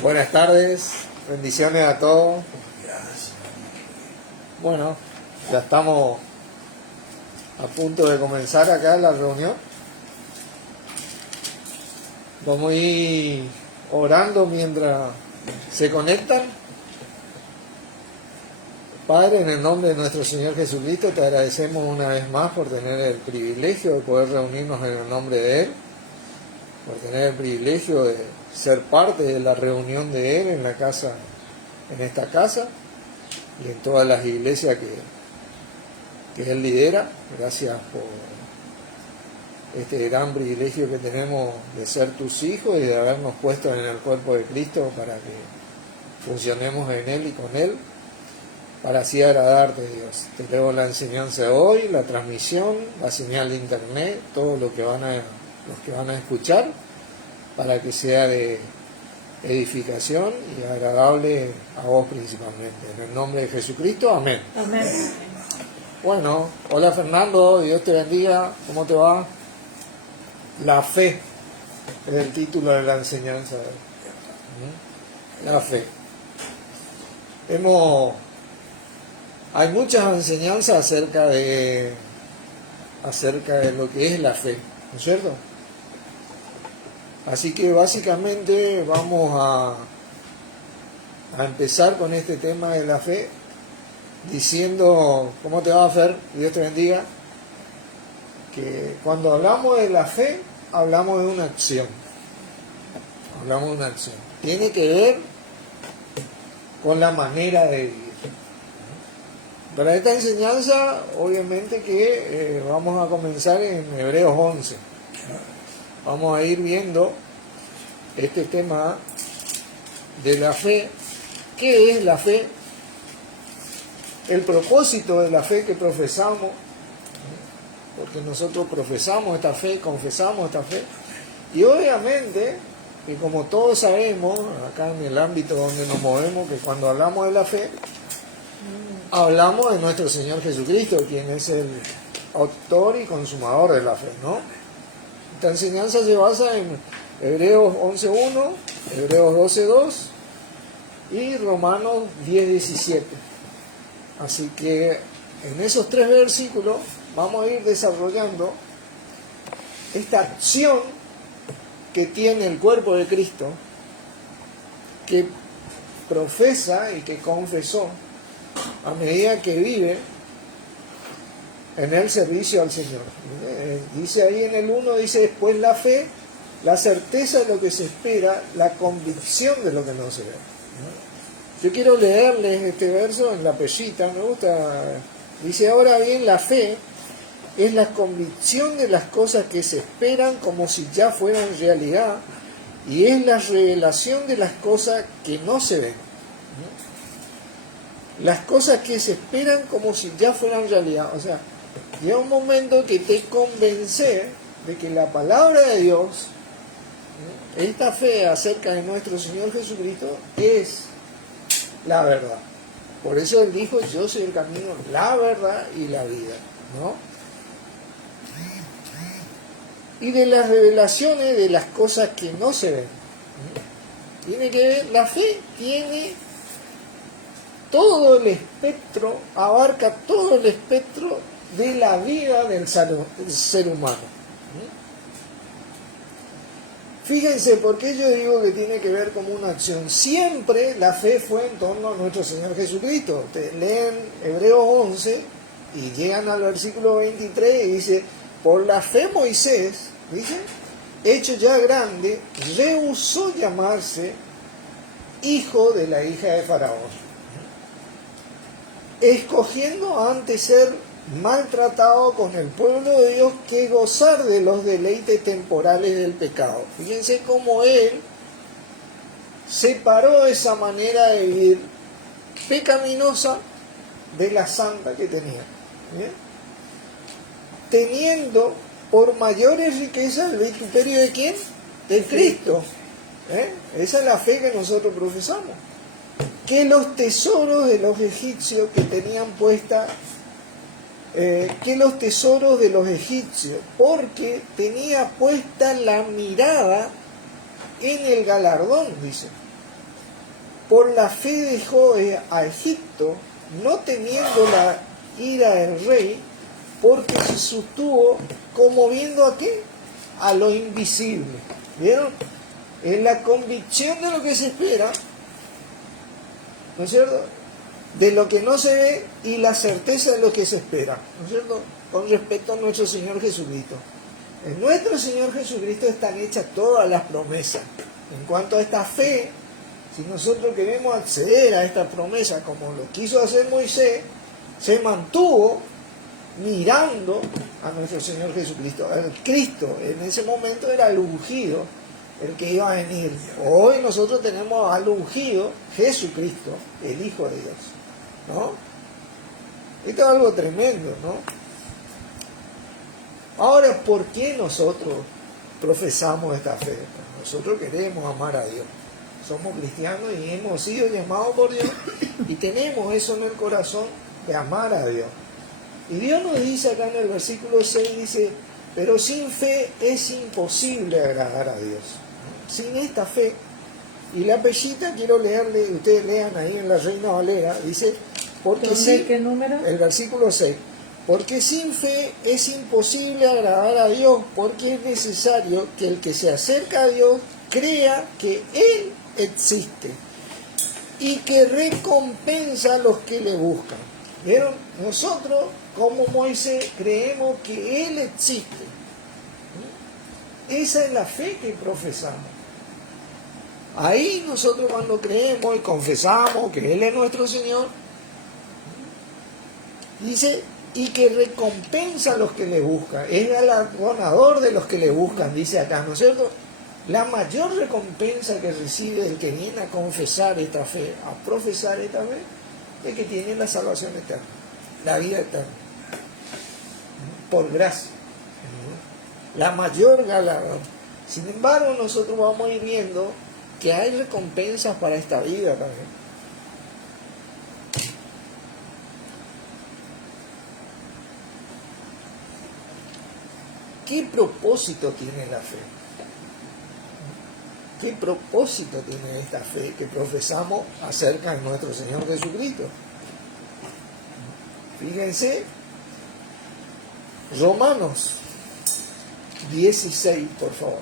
Buenas tardes, bendiciones a todos. Bueno, ya estamos a punto de comenzar acá la reunión. Vamos a ir orando mientras se conectan. Padre, en el nombre de nuestro Señor Jesucristo, te agradecemos una vez más por tener el privilegio de poder reunirnos en el nombre de Él, por tener el privilegio de ser parte de la reunión de Él en la casa, en esta casa y en todas las iglesias que Él lidera. Gracias por este gran privilegio que tenemos de ser tus hijos y de habernos puesto en el cuerpo de Cristo para que funcionemos en Él y con Él, para así agradarte, Dios. Te leo la enseñanza de hoy, la transmisión, la señal de internet, todo lo que los que van a escuchar, para que sea de edificación y agradable a vos principalmente. En el nombre de Jesucristo, amén. Amén. Bueno, hola Fernando, Dios te bendiga, ¿cómo te va? La fe es el título de la enseñanza. La fe. Hay muchas enseñanzas acerca de lo que es la fe, ¿no es cierto? Así que básicamente vamos a empezar con este tema de la fe diciendo, ¿cómo te va, Fer? Dios te bendiga. Que cuando hablamos de la fe, hablamos de una acción. Hablamos de una acción. Tiene que ver con la manera de vivir. Para esta enseñanza, obviamente que vamos a comenzar en Hebreos 11. Vamos a ir viendo este tema de la fe. ¿Qué es la fe? El propósito de la fe que profesamos, porque nosotros profesamos esta fe, confesamos esta fe, y obviamente que como todos sabemos, acá en el ámbito donde nos movemos, que cuando hablamos de la fe, hablamos de nuestro Señor Jesucristo, quien es el autor y consumador de la fe, ¿no? Esta enseñanza se basa en Hebreos 11.1, Hebreos 12.2 y Romanos 10.17. Así que en esos tres versículos vamos a ir desarrollando esta acción que tiene el cuerpo de Cristo, que profesa y que confesó a medida que vive en el servicio al Señor. Dice ahí en el 1, dice después la fe, la certeza de lo que se espera, la convicción de lo que no se ve. Yo quiero leerles este verso en la pellita, me gusta. Dice, ahora bien, la fe es la convicción de las cosas que se esperan como si ya fueran realidad, y es la revelación de las cosas que no se ven. Las cosas que se esperan como si ya fueran realidad. O sea, llega un momento que te convence de que la palabra de Dios, esta fe acerca de nuestro Señor Jesucristo, es la verdad. Por eso Él dijo, yo soy el camino, la verdad y la vida, ¿no? Y de las revelaciones de las cosas que no se ven. Tiene que ver, la fe tiene todo el espectro, abarca todo el espectro de la vida del ser humano. Fíjense, ¿por qué yo digo que tiene que ver como una acción? Siempre la fe fue en torno a nuestro Señor Jesucristo. Ustedes leen Hebreos 11 y llegan al versículo 23 y dice, por la fe Moisés, dice, hecho ya grande, rehusó llamarse hijo de la hija de Faraón, escogiendo antes ser maltratado con el pueblo de Dios que gozar de los deleites temporales del pecado. Fíjense cómo Él separó esa manera de vivir pecaminosa de la santa que tenía. ¿Bien? Teniendo por mayores riquezas el vituperio de ¿quién? De Cristo. Esa es la fe que nosotros profesamos. Que los tesoros de los egipcios que tenían puesta, que los tesoros de los egipcios, porque tenía puesta la mirada en el galardón, dice. por la fe dejó a Egipto, no temiendo la ira del rey, porque se sostuvo como viendo a qué, a lo invisible. ¿Vieron? En la convicción de lo que se espera, ¿no es cierto?, de lo que no se ve y la certeza de lo que se espera, ¿no es cierto?, con respecto a nuestro Señor Jesucristo. En nuestro Señor Jesucristo están hechas todas las promesas. En cuanto a esta fe, si nosotros queremos acceder a esta promesa como lo quiso hacer Moisés, se mantuvo mirando a nuestro Señor Jesucristo. El Cristo en ese momento era el ungido, el que iba a venir. Hoy nosotros tenemos al ungido Jesucristo, el Hijo de Dios, ¿no? Esto es algo tremendo, ¿no? Ahora, ¿por qué nosotros profesamos esta fe? Nosotros queremos amar a Dios. Somos cristianos y hemos sido llamados por Dios y tenemos eso en el corazón de amar a Dios. Y Dios nos dice acá en el versículo 6, dice, pero sin fe es imposible agradar a Dios. Sin esta fe, y la pellita quiero leerle, ustedes lean ahí en la Reina Valera, dice, porque sí, ¿qué número? el versículo 6, porque sin fe es imposible agradar a Dios, porque es necesario que el que se acerca a Dios crea que Él existe y que recompensa a los que le buscan. ¿Vieron? Nosotros, como Moisés, creemos que Él existe. Esa es la fe que profesamos. Ahí nosotros cuando creemos y confesamos que Él es nuestro Señor, dice, y que recompensa a los que le buscan. Es galardonador de los que le buscan, dice acá, ¿no es cierto? La mayor recompensa que recibe el que viene a confesar esta fe, a profesar esta fe, es que tiene la salvación eterna, la vida eterna, por gracia. La mayor galardón. Sin embargo, nosotros vamos a ir viendo que hay recompensas para esta vida también. ¿Qué propósito tiene la fe? ¿Qué propósito tiene esta fe que profesamos acerca de nuestro Señor Jesucristo? Fíjense, Romanos 16, por favor.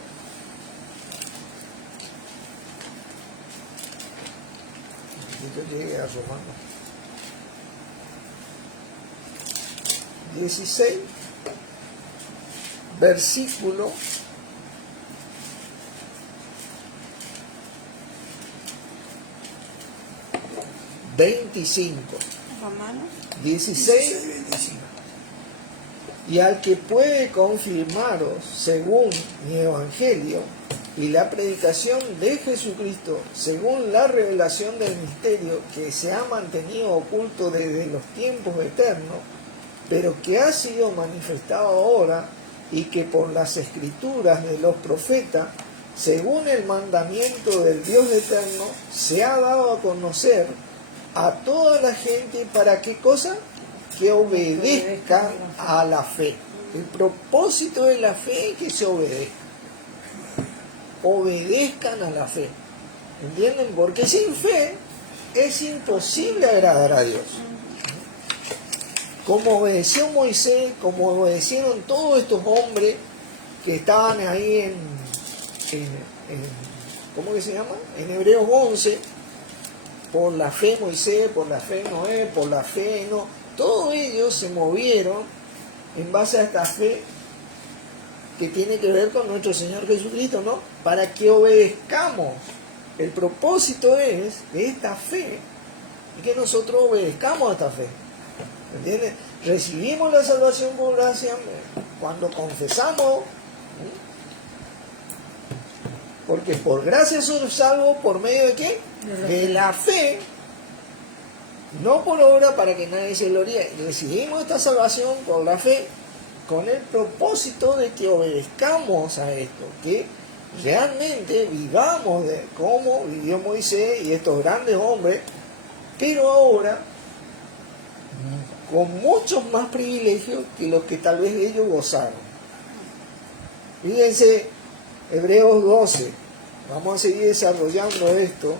Que llegue a Romanos 16, versículo 25. Romanos 16, 25. Y al que puede confirmaros según mi evangelio y la predicación de Jesucristo según la revelación del misterio que se ha mantenido oculto desde los tiempos eternos, pero que ha sido manifestado ahora y que por las escrituras de los profetas, según el mandamiento del Dios eterno, se ha dado a conocer a toda la gente. ¿Para qué cosa? Que obedezcan a la fe. El propósito de la fe es que se obedezca. Obedezcan a la fe. ¿Entienden? Porque sin fe es imposible agradar a Dios. Como obedeció Moisés, como obedecieron todos estos hombres que estaban ahí en ¿cómo que se llama? En Hebreos 11, por la fe Moisés, por la fe Noé, por la fe Eno, todos ellos se movieron en base a esta fe que tiene que ver con nuestro Señor Jesucristo, ¿no? Para que obedezcamos. El propósito es de esta fe y que nosotros obedezcamos a esta fe. ¿Entiendes? Recibimos la salvación por gracia cuando confesamos, porque por gracia somos salvos por medio de ¿qué? De la fe, no por obra para que nadie se gloríe. Recibimos esta salvación por la fe con el propósito de que obedezcamos a esto, que realmente vivamos de cómo vivió Moisés y estos grandes hombres, pero ahora con muchos más privilegios que los que tal vez ellos gozaron. Fíjense, Hebreos 12, vamos a seguir desarrollando esto.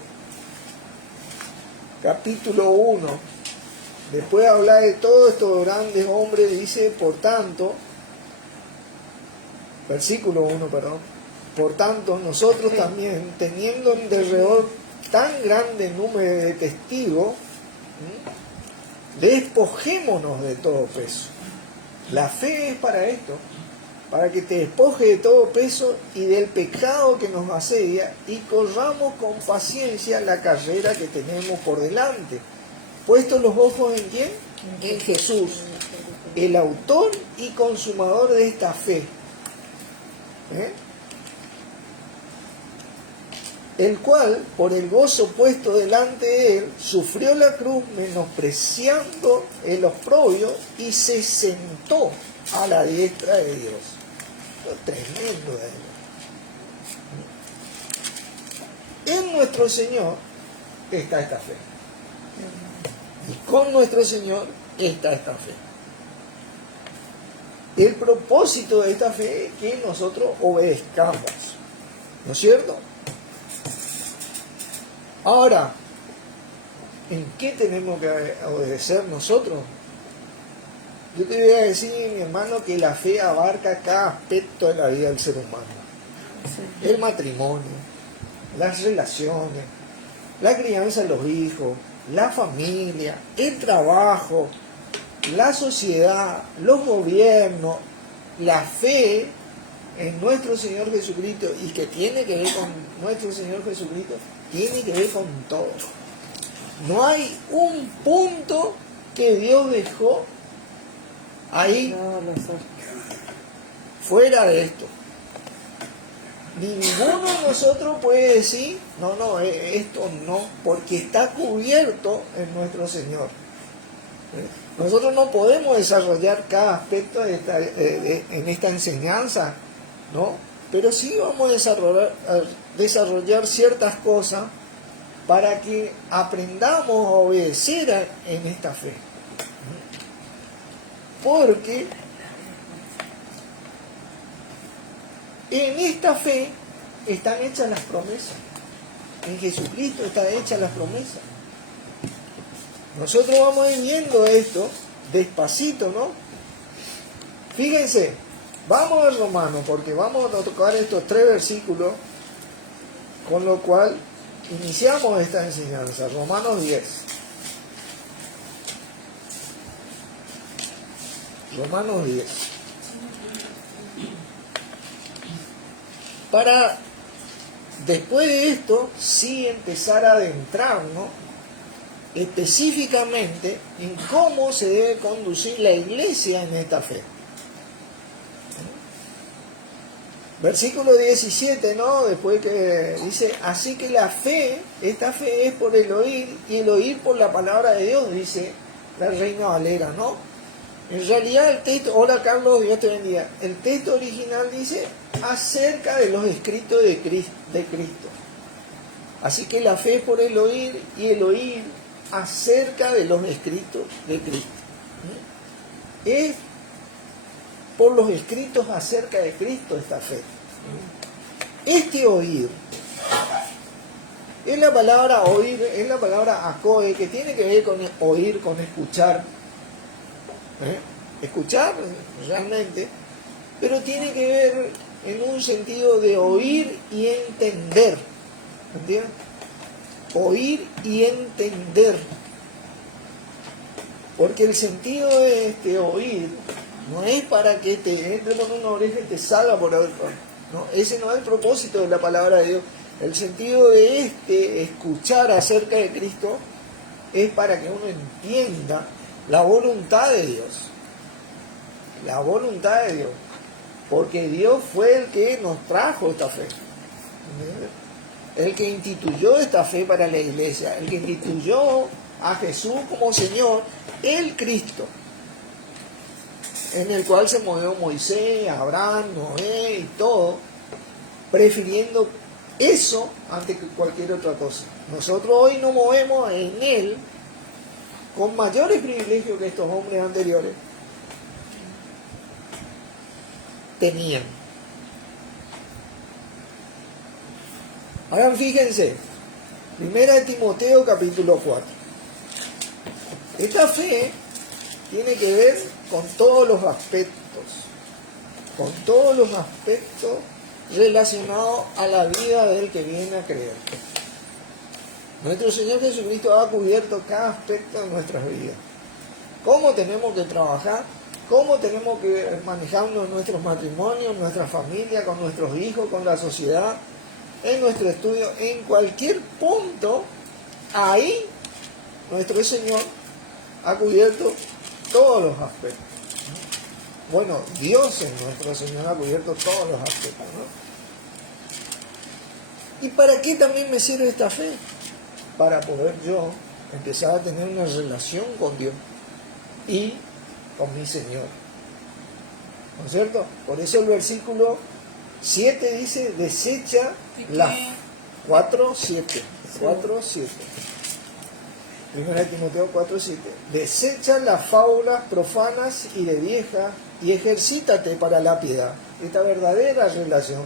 capítulo 1, después de hablar de todos estos grandes hombres, dice, por tanto, versículo 1, perdón, por tanto, nosotros también, teniendo en derredor tan grande número de testigos, despojémonos de todo peso. La fe es para esto, para que te despoje de todo peso y del pecado que nos asedia y corramos con paciencia la carrera que tenemos por delante. Puestos los ojos en ¿quién? En Jesús, el autor y consumador de esta fe. El cual, por el gozo puesto delante de él, sufrió la cruz, menospreciando el oprobio, y se sentó a la diestra de Dios. Lo tremendo de Dios. En nuestro Señor está esta fe. Y con nuestro Señor está esta fe. El propósito de esta fe es que nosotros obedezcamos. ¿No es cierto? Ahora, ¿en qué tenemos que obedecer nosotros? Yo te voy a decir, mi hermano, que la fe abarca cada aspecto de la vida del ser humano. Sí. El matrimonio, las relaciones, la crianza de los hijos, la familia, el trabajo, la sociedad, los gobiernos, la fe en nuestro Señor Jesucristo, y que tiene que ver con nuestro Señor Jesucristo, tiene que ver con todo. No hay un punto que Dios dejó ahí fuera de esto. Ninguno de nosotros puede decir, no, esto no, porque está cubierto en nuestro Señor. Nosotros no podemos desarrollar cada aspecto en esta enseñanza, ¿no? Pero sí vamos a desarrollar ciertas cosas para que aprendamos a obedecer en esta fe. Porque en esta fe están hechas las promesas. En Jesucristo están hechas las promesas. Nosotros vamos a ir viendo esto despacito, ¿no? Fíjense, vamos a Romanos, porque vamos a tocar estos 3 versículos, con lo cual iniciamos esta enseñanza. Romanos 10. Romanos 10. Para después de esto, sí empezar a adentrarnos específicamente en cómo se debe conducir la iglesia en esta fe. Versículo 17, ¿no? Después que dice, así que la fe, esta fe es por el oír, y el oír por la palabra de Dios, dice la Reina Valera, ¿no? En realidad el texto, hola Carlos, Dios te bendiga, el texto original dice acerca de los escritos de Cristo. Así que la fe es por el oír, y el oír acerca de los escritos de Cristo. Es por los escritos acerca de Cristo esta fe. Este oír es la palabra oír, es la palabra acoe, que tiene que ver con oír, con escuchar. Escuchar realmente, pero tiene que ver en un sentido de oír y entender. ¿Entiendes? Oír y entender. Porque el sentido de este oír no es para que te entre por una oreja y te salga por otra. No, ese no es el propósito de la palabra de Dios. El sentido de escuchar acerca de Cristo es para que uno entienda la voluntad de Dios. La voluntad de Dios. Porque Dios fue el que nos trajo esta fe. El que instituyó esta fe para la iglesia. El que instituyó a Jesús como Señor, el Cristo. En el cual se movió Moisés, Abraham, Noé y todo, prefiriendo eso antes que cualquier otra cosa. Nosotros hoy nos movemos en Él con mayores privilegios que estos hombres anteriores tenían. Ahora fíjense, 1 Timoteo capítulo 4. Esta fe tiene que ver con todos los aspectos relacionados a la vida del que viene a creer. Nuestro Señor Jesucristo ha cubierto cada aspecto de nuestras vidas. Cómo tenemos que trabajar, cómo tenemos que manejarnos en nuestros matrimonios, en nuestra familia, con nuestros hijos, con la sociedad, en nuestro estudio, en cualquier punto, ahí nuestro Señor ha cubierto todos los aspectos. Bueno, Dios en nuestro Señor ha cubierto todos los aspectos, ¿no? ¿Y para qué también me sirve esta fe? Para poder yo empezar a tener una relación con Dios y con mi Señor. ¿No es cierto? Por eso el versículo 7 dice, desecha las 4:7. 4:7. 1 Timoteo 4:7. Desecha las fábulas profanas y de vieja y ejercítate para la piedad. Esta verdadera relación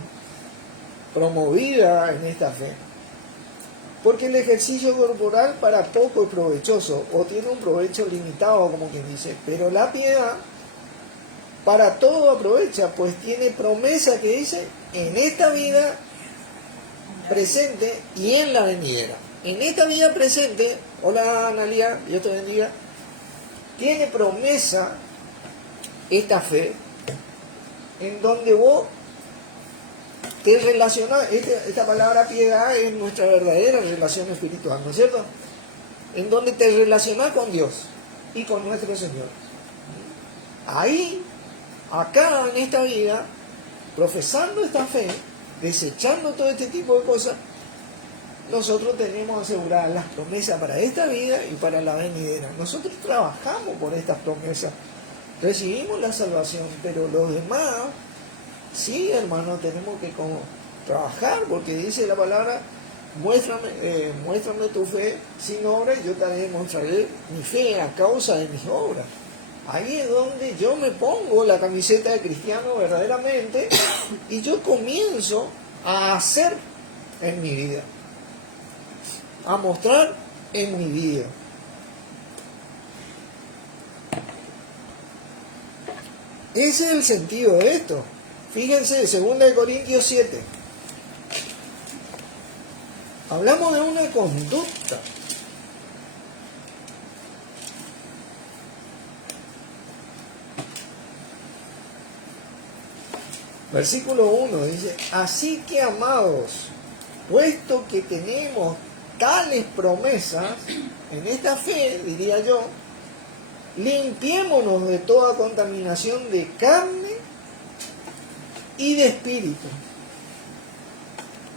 promovida en esta fe. Porque el ejercicio corporal para poco es provechoso, o tiene un provecho limitado, como quien dice, pero la piedad para todo aprovecha, pues tiene promesa que dice, en esta vida presente y en la venidera. En esta vida presente, hola Analia, Dios te bendiga, tiene promesa esta fe, en donde vos te relacionas, esta palabra piedad es nuestra verdadera relación espiritual, ¿no es cierto? En donde te relacionas con Dios y con nuestro Señor. Ahí, acá en esta vida, profesando esta fe, desechando todo este tipo de cosas, nosotros tenemos aseguradas las promesas para esta vida y para la venidera. Nosotros trabajamos por estas promesas, recibimos la salvación, pero los demás, sí, hermano, tenemos que trabajar, porque dice la palabra, muéstrame tu fe sin obra y yo te demostraré mi fe a causa de mis obras. Ahí es donde yo me pongo la camiseta de cristiano verdaderamente y yo comienzo a hacer en mi vida, a mostrar en mi vida. Ese es el sentido de esto. Fíjense, 2 Corintios 7. Hablamos de una conducta. Versículo 1 dice, así que amados, puesto que tenemos tales promesas, en esta fe, diría yo, limpiémonos de toda contaminación de carne y de espíritu,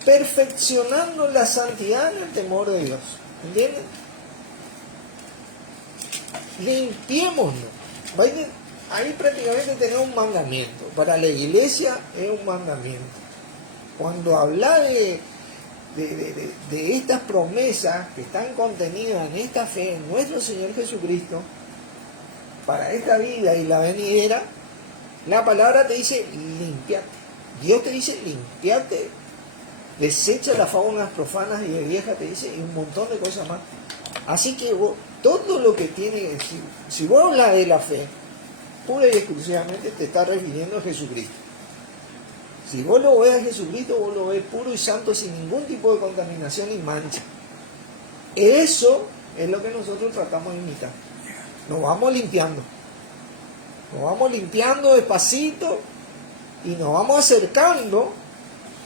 perfeccionando la santidad en el temor de Dios. ¿Entienden? Limpiémonos. Ahí prácticamente tenemos un mandamiento. Para la iglesia es un mandamiento. Cuando habla de estas promesas que están contenidas en esta fe, en nuestro Señor Jesucristo, para esta vida y la venidera, la palabra te dice, limpiate. Dios te dice, limpiate. Desecha las fábulas profanas y de vieja, te dice, y un montón de cosas más. Así que vos, todo lo que tiene, si vos hablas de la fe, pura y exclusivamente te está refiriendo a Jesucristo. Si vos lo ves a Jesucristo, vos lo ves puro y santo, sin ningún tipo de contaminación y mancha. Eso es lo que nosotros tratamos de imitar. Nos vamos limpiando. Nos vamos limpiando despacito y nos vamos acercando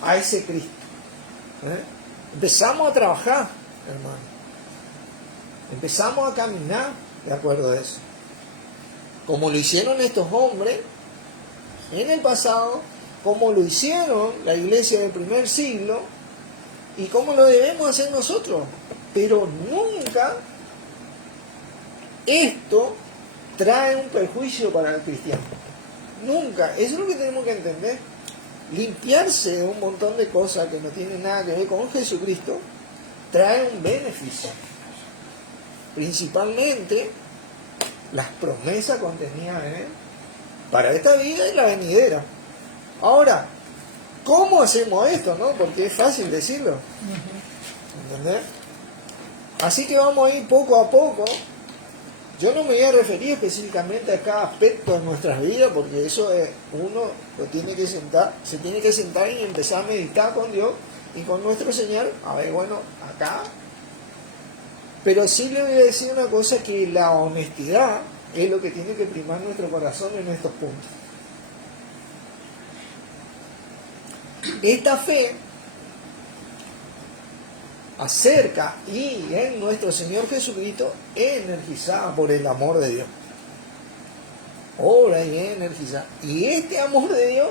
a ese Cristo. Empezamos a trabajar, hermano. Empezamos a caminar de acuerdo a eso. Como lo hicieron estos hombres en el pasado, como lo hicieron la iglesia del primer siglo y como lo debemos hacer nosotros. Pero nunca esto trae un perjuicio para el cristiano. Nunca. Eso es lo que tenemos que entender. Limpiarse de un montón de cosas que no tienen nada que ver con Jesucristo trae un beneficio. Principalmente las promesas contenidas en él para esta vida y la venidera. Ahora, ¿cómo hacemos esto, no? Porque es fácil decirlo. ¿Entendés? Así que vamos a ir poco a poco. Yo no me voy a referir específicamente a cada aspecto de nuestras vidas, porque eso es, uno lo tiene que sentar, se tiene que sentar y empezar a meditar con Dios y con nuestro Señor. A ver, bueno, acá. Pero sí le voy a decir una cosa, que la honestidad es lo que tiene que primar nuestro corazón en estos puntos. Esta fe acerca y en nuestro Señor Jesucristo es energizada por el amor de Dios. Obra y es energizada. Y este amor de Dios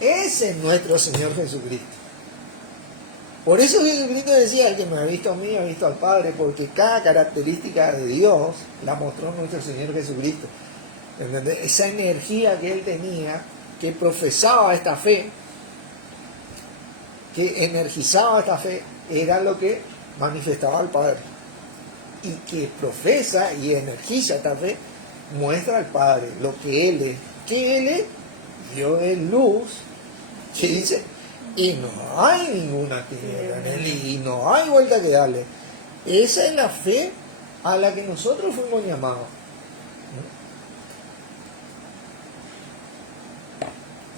es en nuestro Señor Jesucristo. Por eso Jesucristo decía: el que me ha visto a mí, ha visto al Padre, porque cada característica de Dios la mostró nuestro Señor Jesucristo. ¿Entendés? Esa energía que Él tenía, que profesaba esta fe, que energizaba esta fe, era lo que manifestaba al Padre. Y que profesa y energiza esta fe, muestra al Padre lo que Él es. Que Él es Dios es luz, que dice, y no hay ninguna tiniebla en Él, y no hay vuelta que darle. Esa es la fe a la que nosotros fuimos llamados.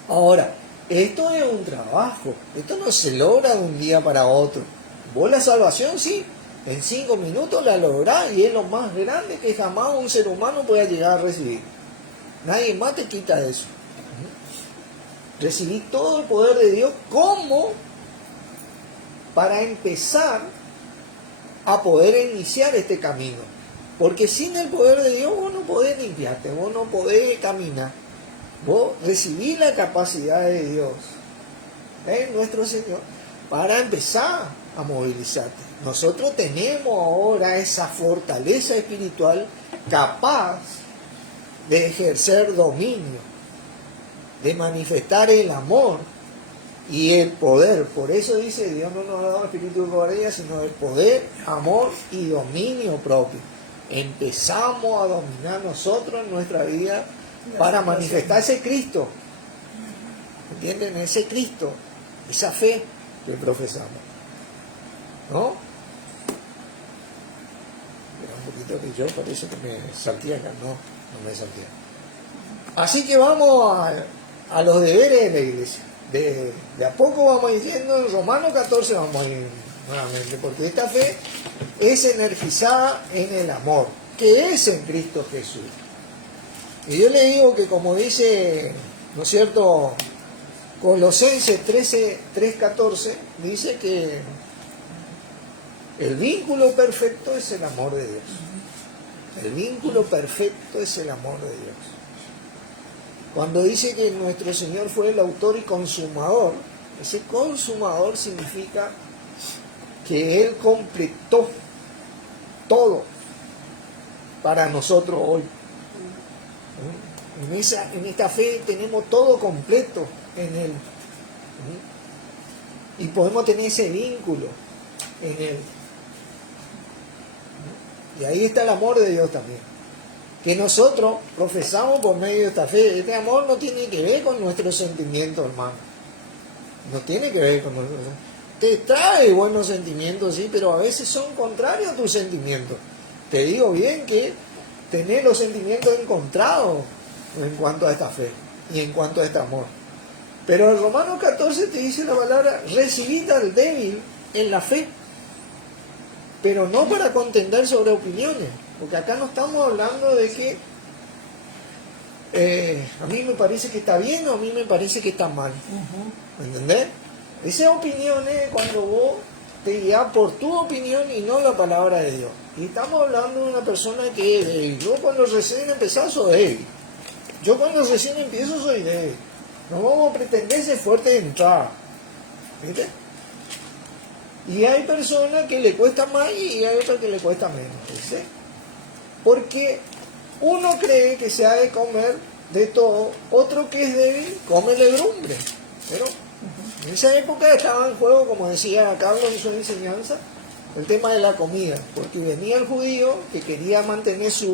Ahora, esto es un trabajo, esto no se logra de un día para otro. Vos la salvación, sí, en 5 minutos la lográs, y es lo más grande que jamás un ser humano pueda llegar a recibir. Nadie más te quita eso. Recibí todo el poder de Dios como para empezar a poder iniciar este camino. Porque sin el poder de Dios vos no podés limpiarte, vos no podés caminar. Vos recibís la capacidad de Dios, nuestro Señor, para empezar a movilizarte. Nosotros tenemos ahora esa fortaleza espiritual capaz de ejercer dominio, de manifestar el amor y el poder. Por eso dice: Dios no nos ha dado espíritu de cobardía, sino el poder, amor y dominio propio. Empezamos a dominar nosotros en nuestra vida para manifestar ese Cristo. ¿Entienden? Ese Cristo, esa fe que profesamos. ¿No? Era un poquito que yo, parece que me salté acá. No me salté. Así que vamos a los deberes de la iglesia. De a poco vamos diciendo, en Romanos 14 vamos a ir nuevamente, porque esta fe es energizada en el amor, que es en Cristo Jesús. Y yo le digo que, como dice, ¿no es cierto?, Colosenses 3:14, dice que el vínculo perfecto es el amor de Dios. El vínculo perfecto es el amor de Dios. Cuando dice que nuestro Señor fue el autor y consumador, ese consumador significa que Él completó todo para nosotros hoy. En esta fe tenemos todo completo en Él. Y podemos tener ese vínculo en Él. Y ahí está el amor de Dios también, que nosotros profesamos por medio de esta fe. Este amor no tiene que ver con nuestros sentimientos, hermano. No tiene que ver con nuestros sentimientos. Te trae buenos sentimientos, sí, pero a veces son contrarios a tus sentimientos. Te digo bien que tener los sentimientos encontrados en cuanto a esta fe y en cuanto a este amor. Pero en Romanos 14 te dice la palabra: recibid al débil en la fe, pero no para contender sobre opiniones, porque acá no estamos hablando de que a mí me parece que está bien o a mí me parece que está mal. ¿Entendés? Esas opiniones, cuando vos te guías por tu opinión y no la palabra de Dios. Y estamos hablando de una persona que es débil. Yo cuando recién empezás soy débil. Yo cuando recién empiezo soy débil. No vamos a pretender ser fuerte de entrada. ¿Viste? Y hay personas que le cuesta más y hay otras que le cuesta menos. ¿Viste? Porque uno cree que se ha de comer de todo, otro que es débil come legumbre. Pero en esa época estaba en juego, como decía Carlos en su enseñanza, el tema de la comida, porque venía el judío que quería mantener sus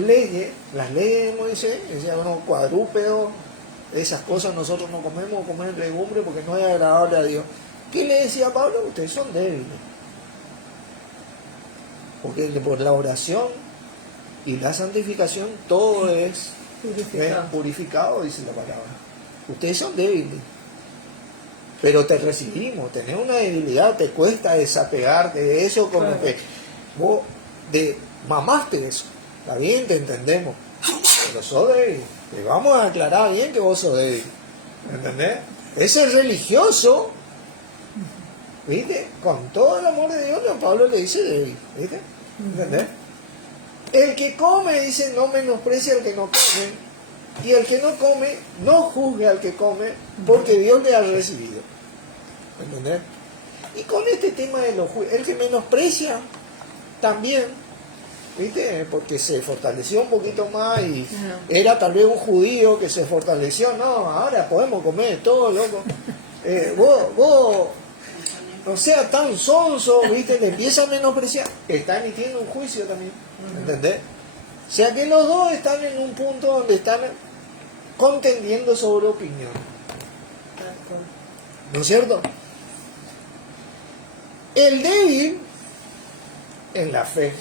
leyes, las leyes de Moisés, decía: bueno, cuadrúpedos, esas cosas nosotros no comemos, comer legumbre porque no es agradable a Dios. ¿Qué le decía Pablo? Ustedes son débiles. Porque por la oración y la santificación todo es purificado, dice la palabra. Ustedes son débiles, pero te recibimos, tenés una debilidad, te cuesta desapegarte de eso, como que vos mamaste de eso. Está bien, te entendemos, pero sos débil. Te vamos a aclarar bien que vos sos débil. ¿Entendés? Ese religioso, ¿viste? Con todo el amor de Dios, Pablo le dice débil, ¿viste? ¿Entendés? El que come, dice, no menosprecia al que no come, y el que no come, no juzgue al que come, porque Dios le ha recibido. ¿Entendés? Y con este tema de los juicios, el que menosprecia, también, ¿viste? Porque se fortaleció un poquito más y era tal vez un judío que se fortaleció. No, ahora podemos comer todo, loco. Vos no sea tan sonso, ¿viste? Le empieza a menospreciar. Está emitiendo un juicio también, ¿entendés? O sea que los dos están en un punto donde están contendiendo sobre opinión. ¿No es cierto? El débil en la fe.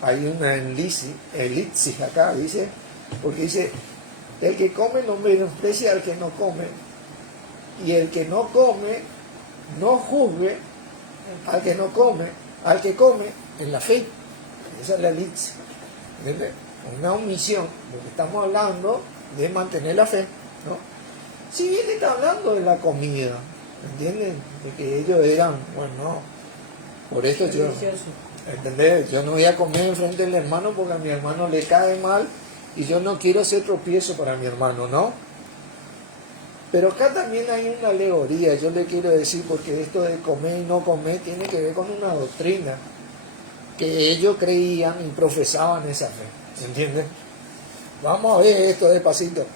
Hay una elipsis acá, dice, porque dice, el que come no menosprecia al que no come, y el que no come no juzgue al que no come, al que come en la fe. Esa es la elipsis. ¿Entiendes? Una omisión, lo que estamos hablando de mantener la fe, ¿no? Si bien está hablando de la comida, ¿entienden? De que ellos eran, bueno, no, por eso yo... ¿Entendés? Yo no voy a comer enfrente del hermano porque a mi hermano le cae mal y yo no quiero ser tropiezo para mi hermano, ¿no? Pero acá también hay una alegoría, yo le quiero decir, porque esto de comer y no comer tiene que ver con una doctrina que ellos creían y profesaban esa fe, ¿entiendes? Vamos a ver esto despacito.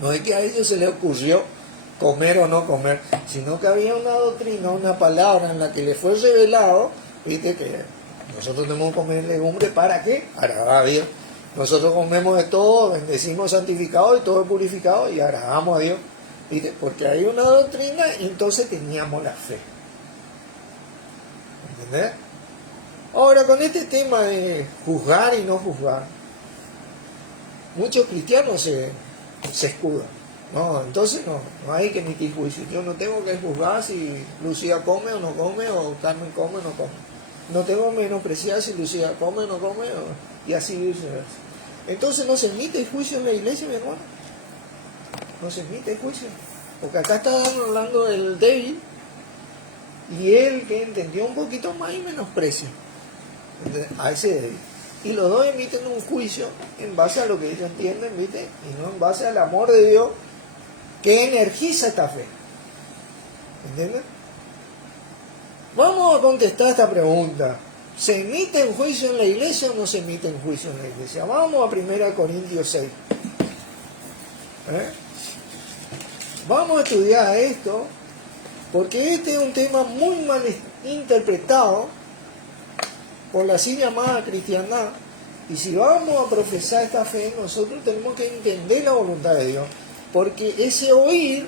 No es que a ellos se les ocurrió comer o no comer, sino que había una doctrina, una palabra en la que le fue revelado, viste, que nosotros tenemos que comer legumbres, ¿para qué? Para Dios. Nosotros comemos de todo, bendecimos santificado y todo es purificado y agradamos a Dios, viste, porque hay una doctrina y entonces teníamos la fe. ¿Entendés? Ahora, con este tema de juzgar y no juzgar, muchos cristianos se escudan. No, entonces no hay que emitir juicio. Yo no tengo que juzgar si Lucía come o no come, o Carmen come o no come. No tengo que menospreciar si Lucía come o no come, y así viceversa. Entonces no se emite juicio en la iglesia, mi hermano. No se emite juicio. Porque acá está hablando del débil, y él que entendió un poquito más y menosprecia a ese débil. Y los dos emiten un juicio en base a lo que ellos entienden, ¿viste? Y no en base al amor de Dios que energiza esta fe. ¿Entiendes? Vamos a contestar esta pregunta. ¿Se emite un juicio en la iglesia o no se emite un juicio en la iglesia? Vamos a 1 Corintios 6. Vamos a estudiar esto, porque este es un tema muy mal interpretado por la así llamada cristiandad. Y si vamos a profesar esta fe, nosotros tenemos que entender la voluntad de Dios, porque ese oír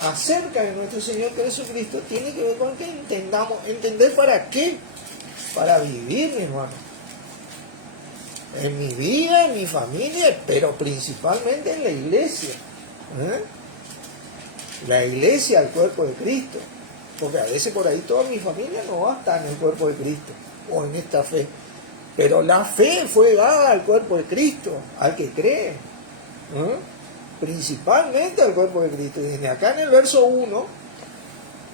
acerca de nuestro Señor Jesucristo tiene que ver con que entendamos. ¿Entender para qué? Para vivir, mi hermano, en mi vida, en mi familia, pero principalmente en la iglesia. La iglesia, el cuerpo de Cristo, porque a veces por ahí toda mi familia no va a estar en el cuerpo de Cristo o en esta fe, pero la fe fue dada al cuerpo de Cristo, al que cree, principalmente al cuerpo de Cristo. Y desde acá en el verso 1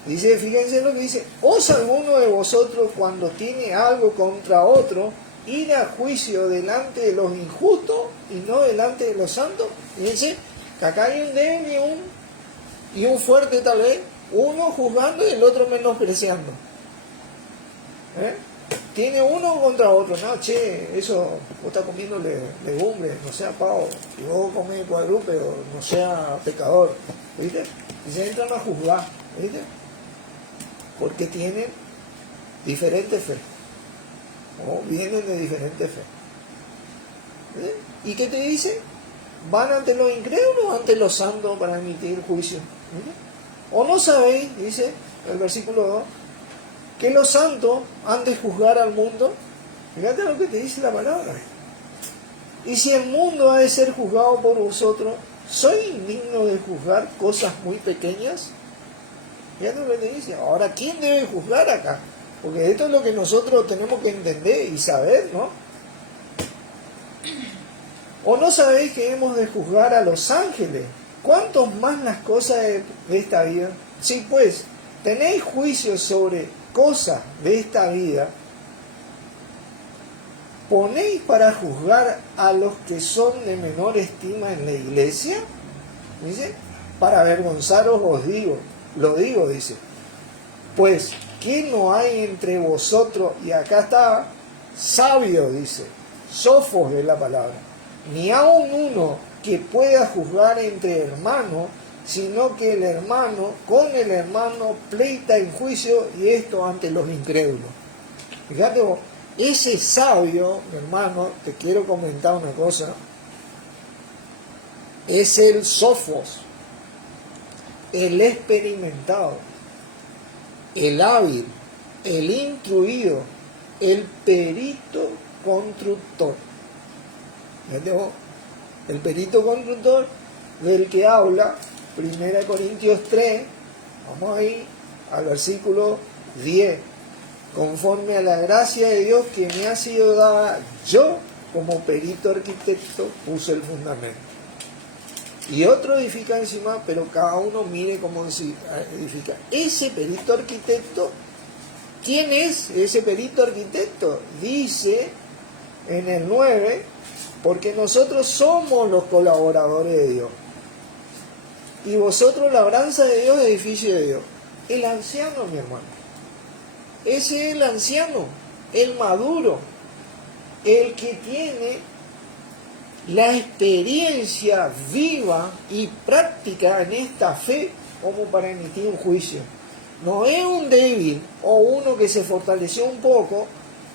dice, fíjense lo que dice: ¿osa alguno de vosotros, cuando tiene algo contra otro, ir a juicio delante de los injustos y no delante de los santos? Fíjense que acá hay un débil y un fuerte, tal vez, uno juzgando y el otro menospreciando. Tiene uno contra otro. No, che, eso, vos estás comiendo legumbres, no sea pavo, y vos comés cuadrúpedo, no sea pecador, ¿viste? Y se entran a juzgar, ¿viste? Porque tienen diferente fe, o vienen de diferente fe. ¿Viste? ¿Y qué te dice? Van ante los incrédulos o ante los santos para emitir juicio. ¿Viste? O no sabéis, dice el versículo 2, que los santos han de juzgar al mundo. Fíjate lo que te dice la palabra. Y si el mundo ha de ser juzgado por vosotros, ¿soy indigno de juzgar cosas muy pequeñas? Fíjate lo que te dice. Ahora, ¿quién debe juzgar acá? Porque esto es lo que nosotros tenemos que entender y saber, ¿no? ¿O no sabéis que hemos de juzgar a los ángeles? ¿Cuántos más las cosas de esta vida? Si pues tenéis juicio sobre cosas de esta vida, ¿ponéis para juzgar a los que son de menor estima en la iglesia? Dice, para avergonzaros os digo, lo digo, dice, pues, ¿quién no hay entre vosotros? Y acá está, sabio, dice, sofos es la palabra, ni aun uno que pueda juzgar entre hermanos, sino que el hermano, con el hermano, pleita en juicio, y esto ante los incrédulos. Fíjate vos, ese sabio, mi hermano, te quiero comentar una cosa, es el sofos, el experimentado, el hábil, el instruido, el perito constructor. Fíjate vos, el perito constructor del que habla 1 Corintios 3, vamos ahí al versículo 10. Conforme a la gracia de Dios que me ha sido dada, yo como perito arquitecto puse el fundamento. Y otro edifica encima, pero cada uno mire cómo edifica. Ese perito arquitecto, ¿quién es ese perito arquitecto? Dice en el 9, porque nosotros somos los colaboradores de Dios. Y vosotros labranza de Dios, edificio de Dios. El anciano, mi hermano. Ese es el anciano, el maduro, el que tiene la experiencia viva y práctica en esta fe como para emitir un juicio. No es un débil o uno que se fortaleció un poco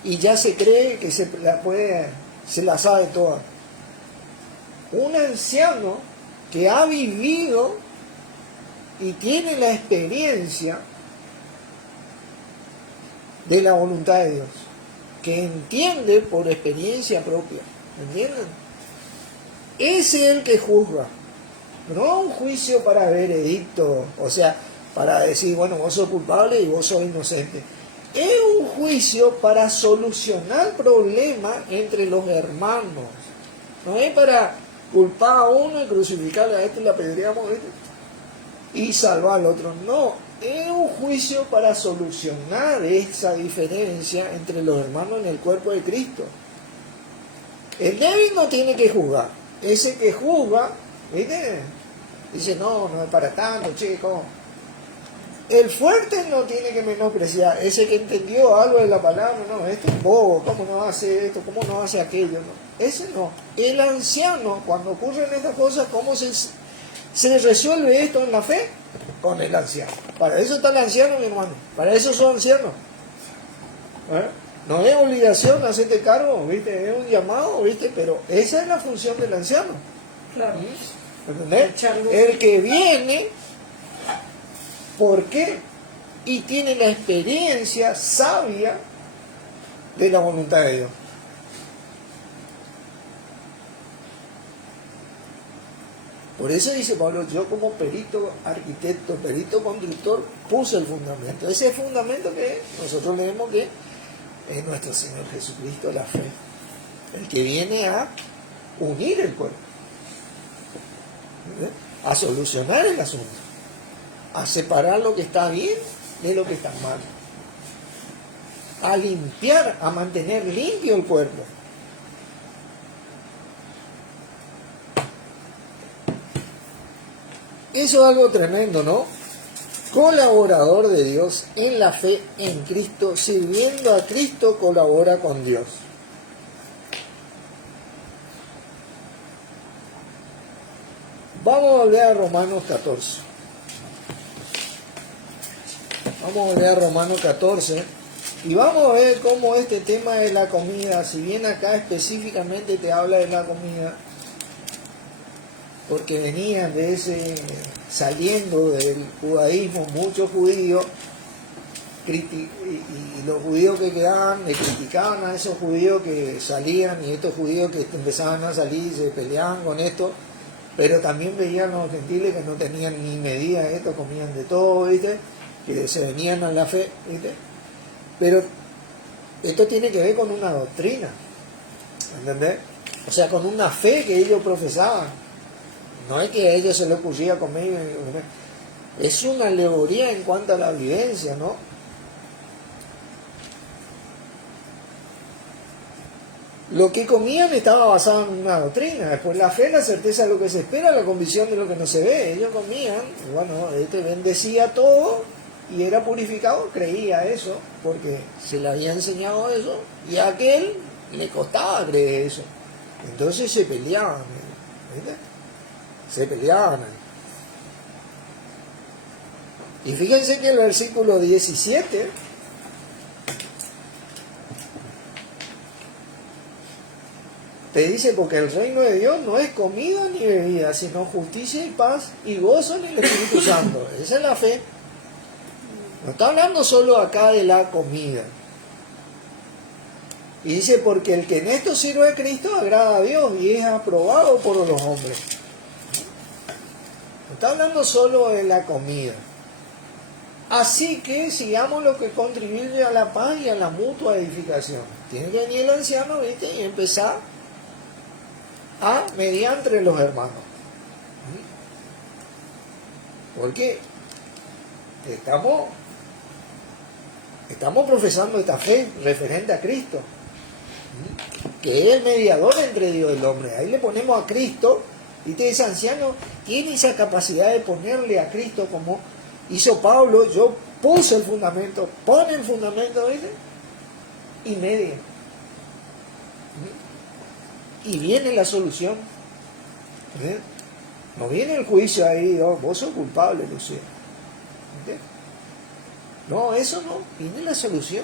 y ya se cree que se la sabe toda. Un anciano que ha vivido y tiene la experiencia de la voluntad de Dios, que entiende por experiencia propia, ¿entienden? Ese es el que juzga, no un juicio para veredicto, o sea, para decir, bueno, vos sos culpable y vos sos inocente. Es un juicio para solucionar problemas entre los hermanos, no es para culpar a uno y crucificarle a este y le apedreamos a este y salvar al otro, no. Es un juicio para solucionar esa diferencia entre los hermanos en el cuerpo de Cristo. El débil no tiene que juzgar. Ese que juzga, ¿viste? Dice, no es para tanto, chico. El fuerte no tiene que menospreciar. Ese que entendió algo de la palabra, no, este es bobo, ¿cómo no hace esto? ¿Cómo no hace aquello? No. Ese no. El anciano, cuando ocurren estas cosas, ¿cómo se resuelve esto en la fe? Con el anciano. Para eso está el anciano, mi hermano. Para eso son ancianos. No es obligación hacerte cargo, ¿viste? Es un llamado, ¿viste? Pero esa es la función del anciano. Claro. ¿Entendés? El que viene, ¿por qué? Y tiene la experiencia sabia de la voluntad de Dios. Por eso dice Pablo, yo como perito arquitecto, perito constructor, puse el fundamento. Ese fundamento que nosotros leemos que es nuestro Señor Jesucristo, la fe. El que viene a unir el cuerpo, a solucionar el asunto, a separar lo que está bien de lo que está mal, a limpiar, a mantener limpio el cuerpo. Eso es algo tremendo, ¿no? Colaborador de Dios en la fe en Cristo, sirviendo a Cristo, colabora con Dios. Vamos a volver a Romanos 14. Vamos a volver a Romanos 14 y vamos a ver cómo este tema de la comida, si bien acá específicamente te habla de la comida, porque venían de saliendo del judaísmo muchos judíos y los judíos que quedaban le criticaban a esos judíos que salían, y estos judíos que empezaban a salir se peleaban con esto, pero también veían los gentiles que no tenían ni medida esto, comían de todo, ¿viste? Que se venían a la fe, ¿viste? Pero esto tiene que ver con una doctrina, ¿entendés? O sea, con una fe que ellos profesaban. No es que a ellos se les ocurría comer, es una alegoría en cuanto a la vivencia, ¿no? Lo que comían estaba basado en una doctrina. Después la fe, la certeza de lo que se espera, la convicción de lo que no se ve. Ellos comían, y bueno, este bendecía todo y era purificado, creía eso, porque se le había enseñado eso, y a aquel le costaba creer eso. Entonces se peleaban, ¿viste? Se peleaban. Y fíjense que el versículo 17 te dice, porque el reino de Dios no es comida ni bebida, sino justicia y paz y gozo en el Espíritu Santo. Esa es la fe. No está hablando solo acá de la comida. Y dice, porque el que en esto sirve a Cristo agrada a Dios y es aprobado por los hombres. No está hablando solo de la comida. Así que sigamos lo que contribuye a la paz y a la mutua edificación. Tiene que venir el anciano, ¿viste? Y empezar a mediar entre los hermanos. Porque estamos profesando esta fe referente a Cristo, que es el mediador entre Dios y el hombre. Ahí le ponemos a Cristo, y ese anciano tiene esa capacidad de ponerle a Cristo como hizo Pablo. Yo puse el fundamento, pone el fundamento, ¿viste? Y media. Y viene la solución. No viene el juicio ahí, oh, vos sos culpable, Lucía. No, eso no, viene la solución.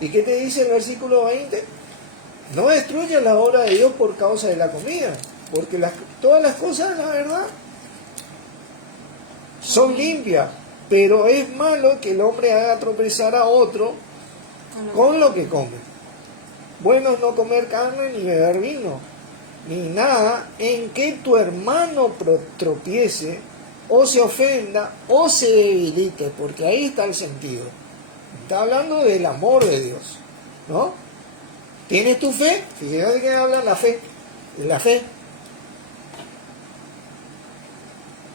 ¿Y qué te dice el versículo 20? No destruyas la obra de Dios por causa de la comida, porque todas las cosas, la verdad, son limpias, pero es malo que el hombre haga tropezar a otro con lo que come. Bueno es no comer carne ni beber vino, ni nada en que tu hermano tropiece, o se ofenda, o se debilite, porque ahí está el sentido. Está hablando del amor de Dios, ¿no? ¿Tienes tu fe? Fíjate de qué habla la fe. De la fe.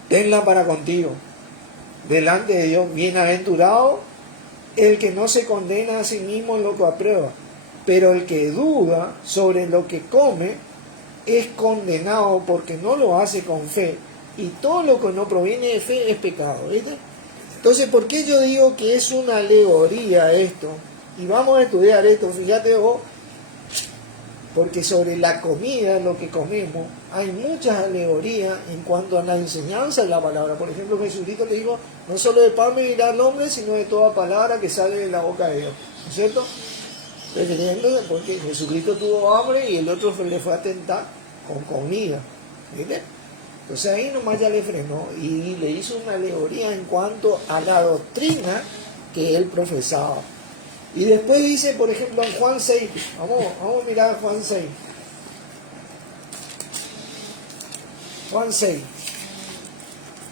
Tenla para contigo, delante de Dios. Bienaventurado el que no se condena a sí mismo en lo que aprueba, pero el que duda sobre lo que come es condenado porque no lo hace con fe, y todo lo que no proviene de fe es pecado, ¿viste? Entonces, ¿por qué yo digo que es una alegoría esto? Y vamos a estudiar esto, fíjate vos, porque sobre la comida, lo que comemos, hay muchas alegorías en cuanto a la enseñanza de la palabra. Por ejemplo, Jesucristo le dijo, no solo de pan vivirá el hombre, sino de toda palabra que sale de la boca de Dios, ¿no es cierto? Refiriéndose porque Jesucristo tuvo hambre y el otro le fue a tentar con comida, ¿viste? Entonces ahí nomás ya le frenó y le hizo una alegoría en cuanto a la doctrina que él profesaba. Y después dice, por ejemplo, en Juan 6, vamos a mirar Juan 6. Juan 6,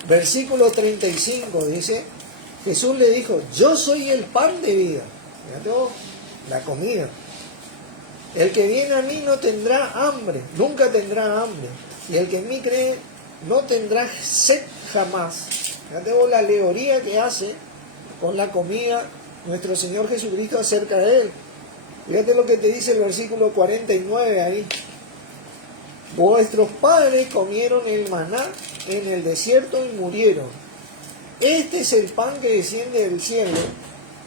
versículo 35, dice, Jesús le dijo, yo soy el pan de vida. Fíjate vos, la comida. El que viene a mí no tendrá hambre, nunca tendrá hambre. Y el que en mí cree no tendrá sed jamás. Fíjate vos la alegoría que hace con la comida nuestro Señor Jesucristo acerca de él. Fíjate lo que te dice el versículo 49 ahí. Vuestros padres comieron el maná en el desierto y murieron. Este es el pan que desciende del cielo,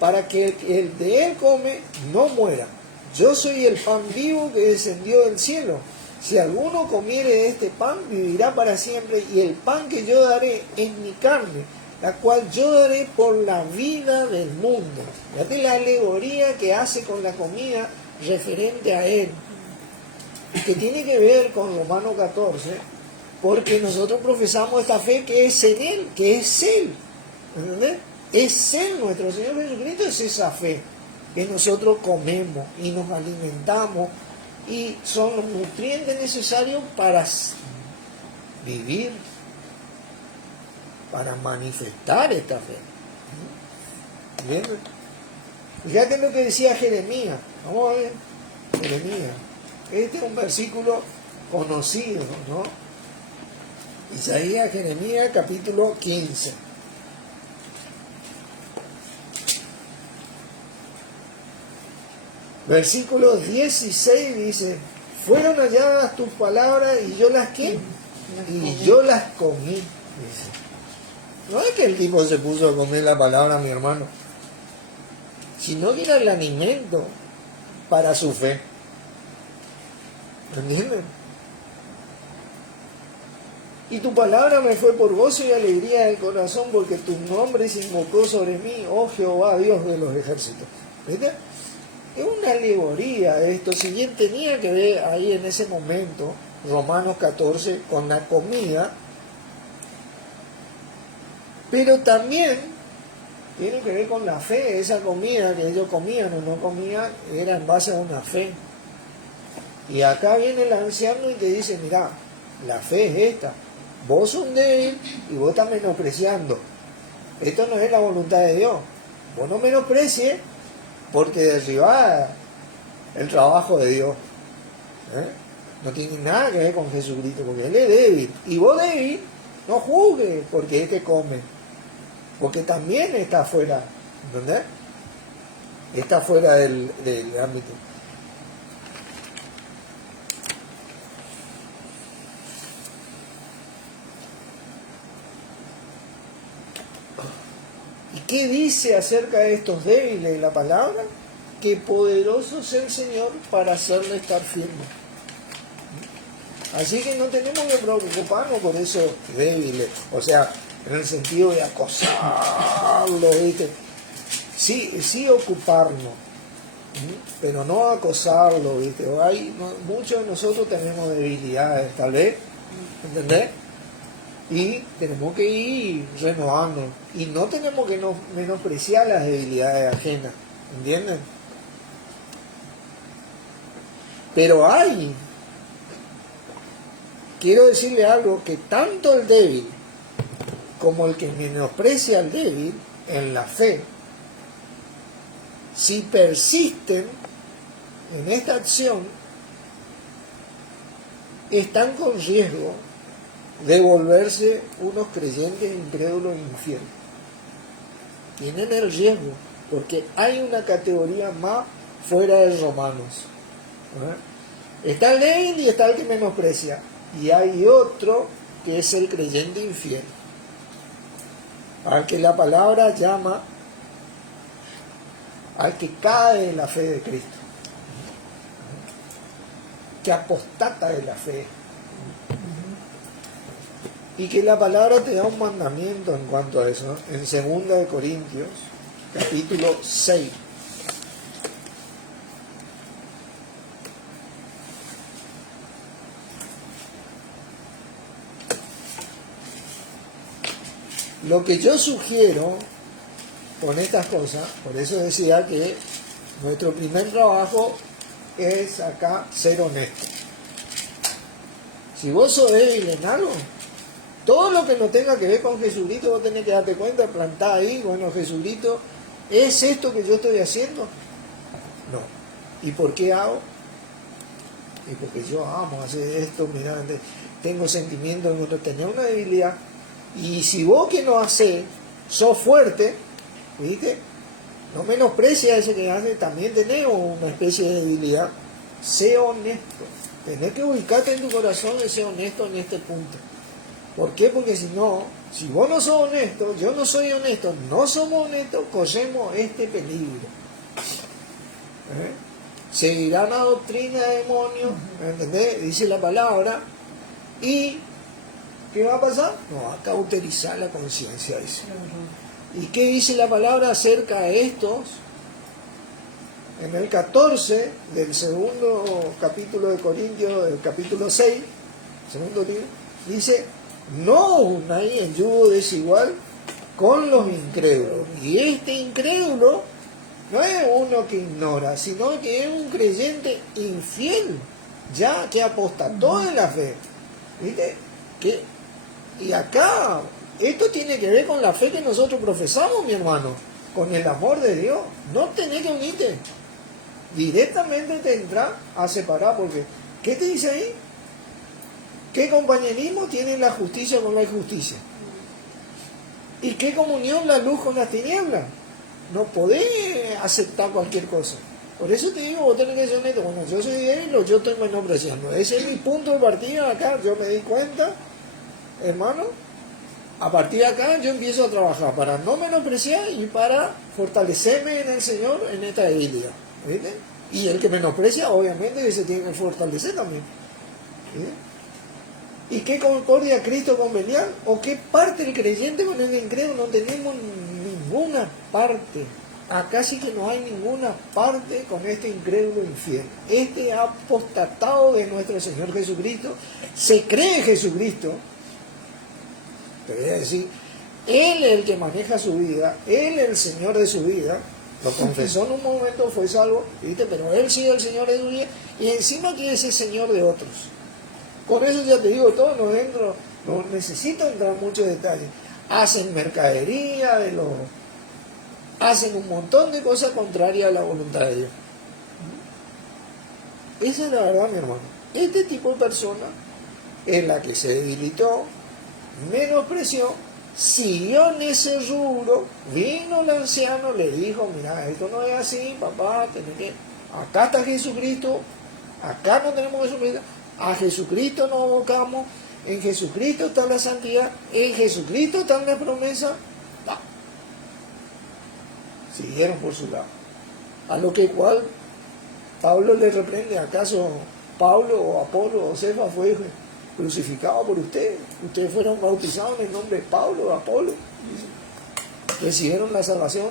para que el de él come no muera. Yo soy el pan vivo que descendió del cielo. Si alguno comiere de este pan, vivirá para siempre, y el pan que yo daré es mi carne, la cual yo daré por la vida del mundo. Fíjate la alegoría que hace con la comida referente a él, y que tiene que ver con Romanos 14, porque nosotros profesamos esta fe que es en él, que es él. ¿Entendés? Es en nuestro Señor Jesucristo, es esa fe que nosotros comemos y nos alimentamos y son los nutrientes necesarios para vivir, para manifestar esta fe. ¿Bien? Fíjate lo que decía Jeremías. Vamos a ver, Jeremías. Este es un versículo conocido, ¿no? Isaías, Jeremías, capítulo 15. Versículo 16 dice: fueron halladas tus palabras y yo las ¿qué? Y yo las comí. Dice. No es que el tipo se puso a comer la palabra, mi hermano, sino que era el alimento para su fe. ¿Entienden? Y tu palabra me fue por gozo y alegría del corazón, porque tu nombre se invocó sobre mí, oh Jehová, Dios de los ejércitos. ¿Viste? Es una alegoría de esto. Si bien tenía que ver ahí en ese momento, Romanos 14, con la comida, pero también tiene que ver con la fe. Esa comida que ellos comían o no comían era en base a una fe. Y acá viene el anciano y te dice: mirá, la fe es esta. Vos sos un débil y vos estás menospreciando. Esto no es la voluntad de Dios. Vos no menosprecies, porque derribás el trabajo de Dios. No tiene nada que ver con Jesucristo, porque Él es débil. Y vos débil, no juzgues porque este come. Porque también está fuera, ¿entendés? Está fuera del ámbito. ¿Y qué dice acerca de estos débiles la palabra? Que poderoso es el Señor para hacerle estar firme. Así que no tenemos que preocuparnos por esos débiles, o sea, en el sentido de acosarlo, ¿viste? Sí ocuparnos, pero no acosarlo, ¿viste? Muchos de nosotros tenemos debilidades, tal vez, ¿entendés? Y tenemos que ir renovando. Y no tenemos que menospreciar las debilidades ajenas, ¿entienden? Pero quiero decirle algo, que tanto el débil como el que menosprecia al débil en la fe, si persisten en esta acción, están con riesgo de volverse unos creyentes incrédulos e infieles. Tienen el riesgo, porque hay una categoría más fuera de Romanos. Está el débil y está el que menosprecia, y hay otro que es el creyente infiel, al que la palabra llama al que cae de la fe de Cristo, que apostata de la fe. Y que la palabra te da un mandamiento en cuanto a eso, ¿no? En 2 de Corintios, capítulo 6. Lo que yo sugiero con estas cosas, por eso decía que nuestro primer trabajo es acá ser honesto. Si vos sos débil en algo, todo lo que no tenga que ver con Jesucristo, vos tenés que darte cuenta, plantar ahí, bueno, Jesucristo, ¿es esto que yo estoy haciendo? No. ¿Y por qué hago? Y porque yo amo hacer esto, mirá, tengo sentimientos, tenés una debilidad. Y si vos que no hacés, sos fuerte, ¿viste? No menosprecia ese que hace, también tenés una especie de debilidad. Sé honesto. Tenés que ubicarte en tu corazón de ser honesto en este punto. ¿Por qué? Porque si no, si vos no sos honesto, yo no soy honesto, no somos honestos, corremos este peligro. Seguirán la doctrina de demonios, ¿entendés? Dice la palabra, y ¿qué va a pasar? No, va a cauterizar la conciencia, dice. ¿Y qué dice la palabra acerca de estos? En el 14 del segundo capítulo de Corintios, del capítulo 6, segundo libro, dice: no unáis en yugo desigual con los incrédulos. Y este incrédulo no es uno que ignora, sino que es un creyente infiel, ya que apostató de la fe. ¿Viste? Y acá, esto tiene que ver con la fe que nosotros profesamos, mi hermano, con el amor de Dios. No tenés que unirte. Directamente te entra a separar, porque ¿qué te dice ahí? ¿Qué compañerismo tiene la justicia con la injusticia? ¿Y qué comunión la luz con las tinieblas? No podés aceptar cualquier cosa. Por eso te digo, vos tenés que ser honesto. Bueno, yo soy débil o yo estoy menospreciando. Ese es mi punto de partida acá. Yo me di cuenta, hermano, a partir de acá yo empiezo a trabajar para no menospreciar y para fortalecerme en el Señor en esta debilidad. ¿Viste? Y el que menosprecia, obviamente, que se tiene que fortalecer también. ¿Viste? ¿Y qué concordia Cristo con Belial? ¿O qué parte el creyente con el incrédulo? No tenemos ninguna parte. Acá sí que no hay ninguna parte con este incrédulo infiel. Este apostatado de nuestro Señor Jesucristo, se cree en Jesucristo. Te voy a decir, Él es el que maneja su vida, Él es el Señor de su vida. Lo confesó en un momento, fue salvo, ¿viste? Pero Él sí es el Señor de su vida y encima quiere ser Señor de otros. Con eso ya te digo todo, no necesito entrar en muchos detalles. Hacen mercadería hacen un montón de cosas contrarias a la voluntad de Dios. Esa es la verdad, mi hermano. Este tipo de persona es la que se debilitó, menospreció, siguió en ese rubro, vino el anciano, le dijo, mira, esto no es así, papá, acá está Jesucristo, acá no tenemos Jesucristo, a Jesucristo nos abocamos, en Jesucristo está la santidad, en Jesucristo está la promesa. No. Siguieron por su lado. A lo que cual Pablo le reprende, ¿acaso Pablo o Apolo o Cefa fue crucificado por ustedes? Ustedes fueron bautizados en el nombre de Pablo o Apolo, recibieron la salvación,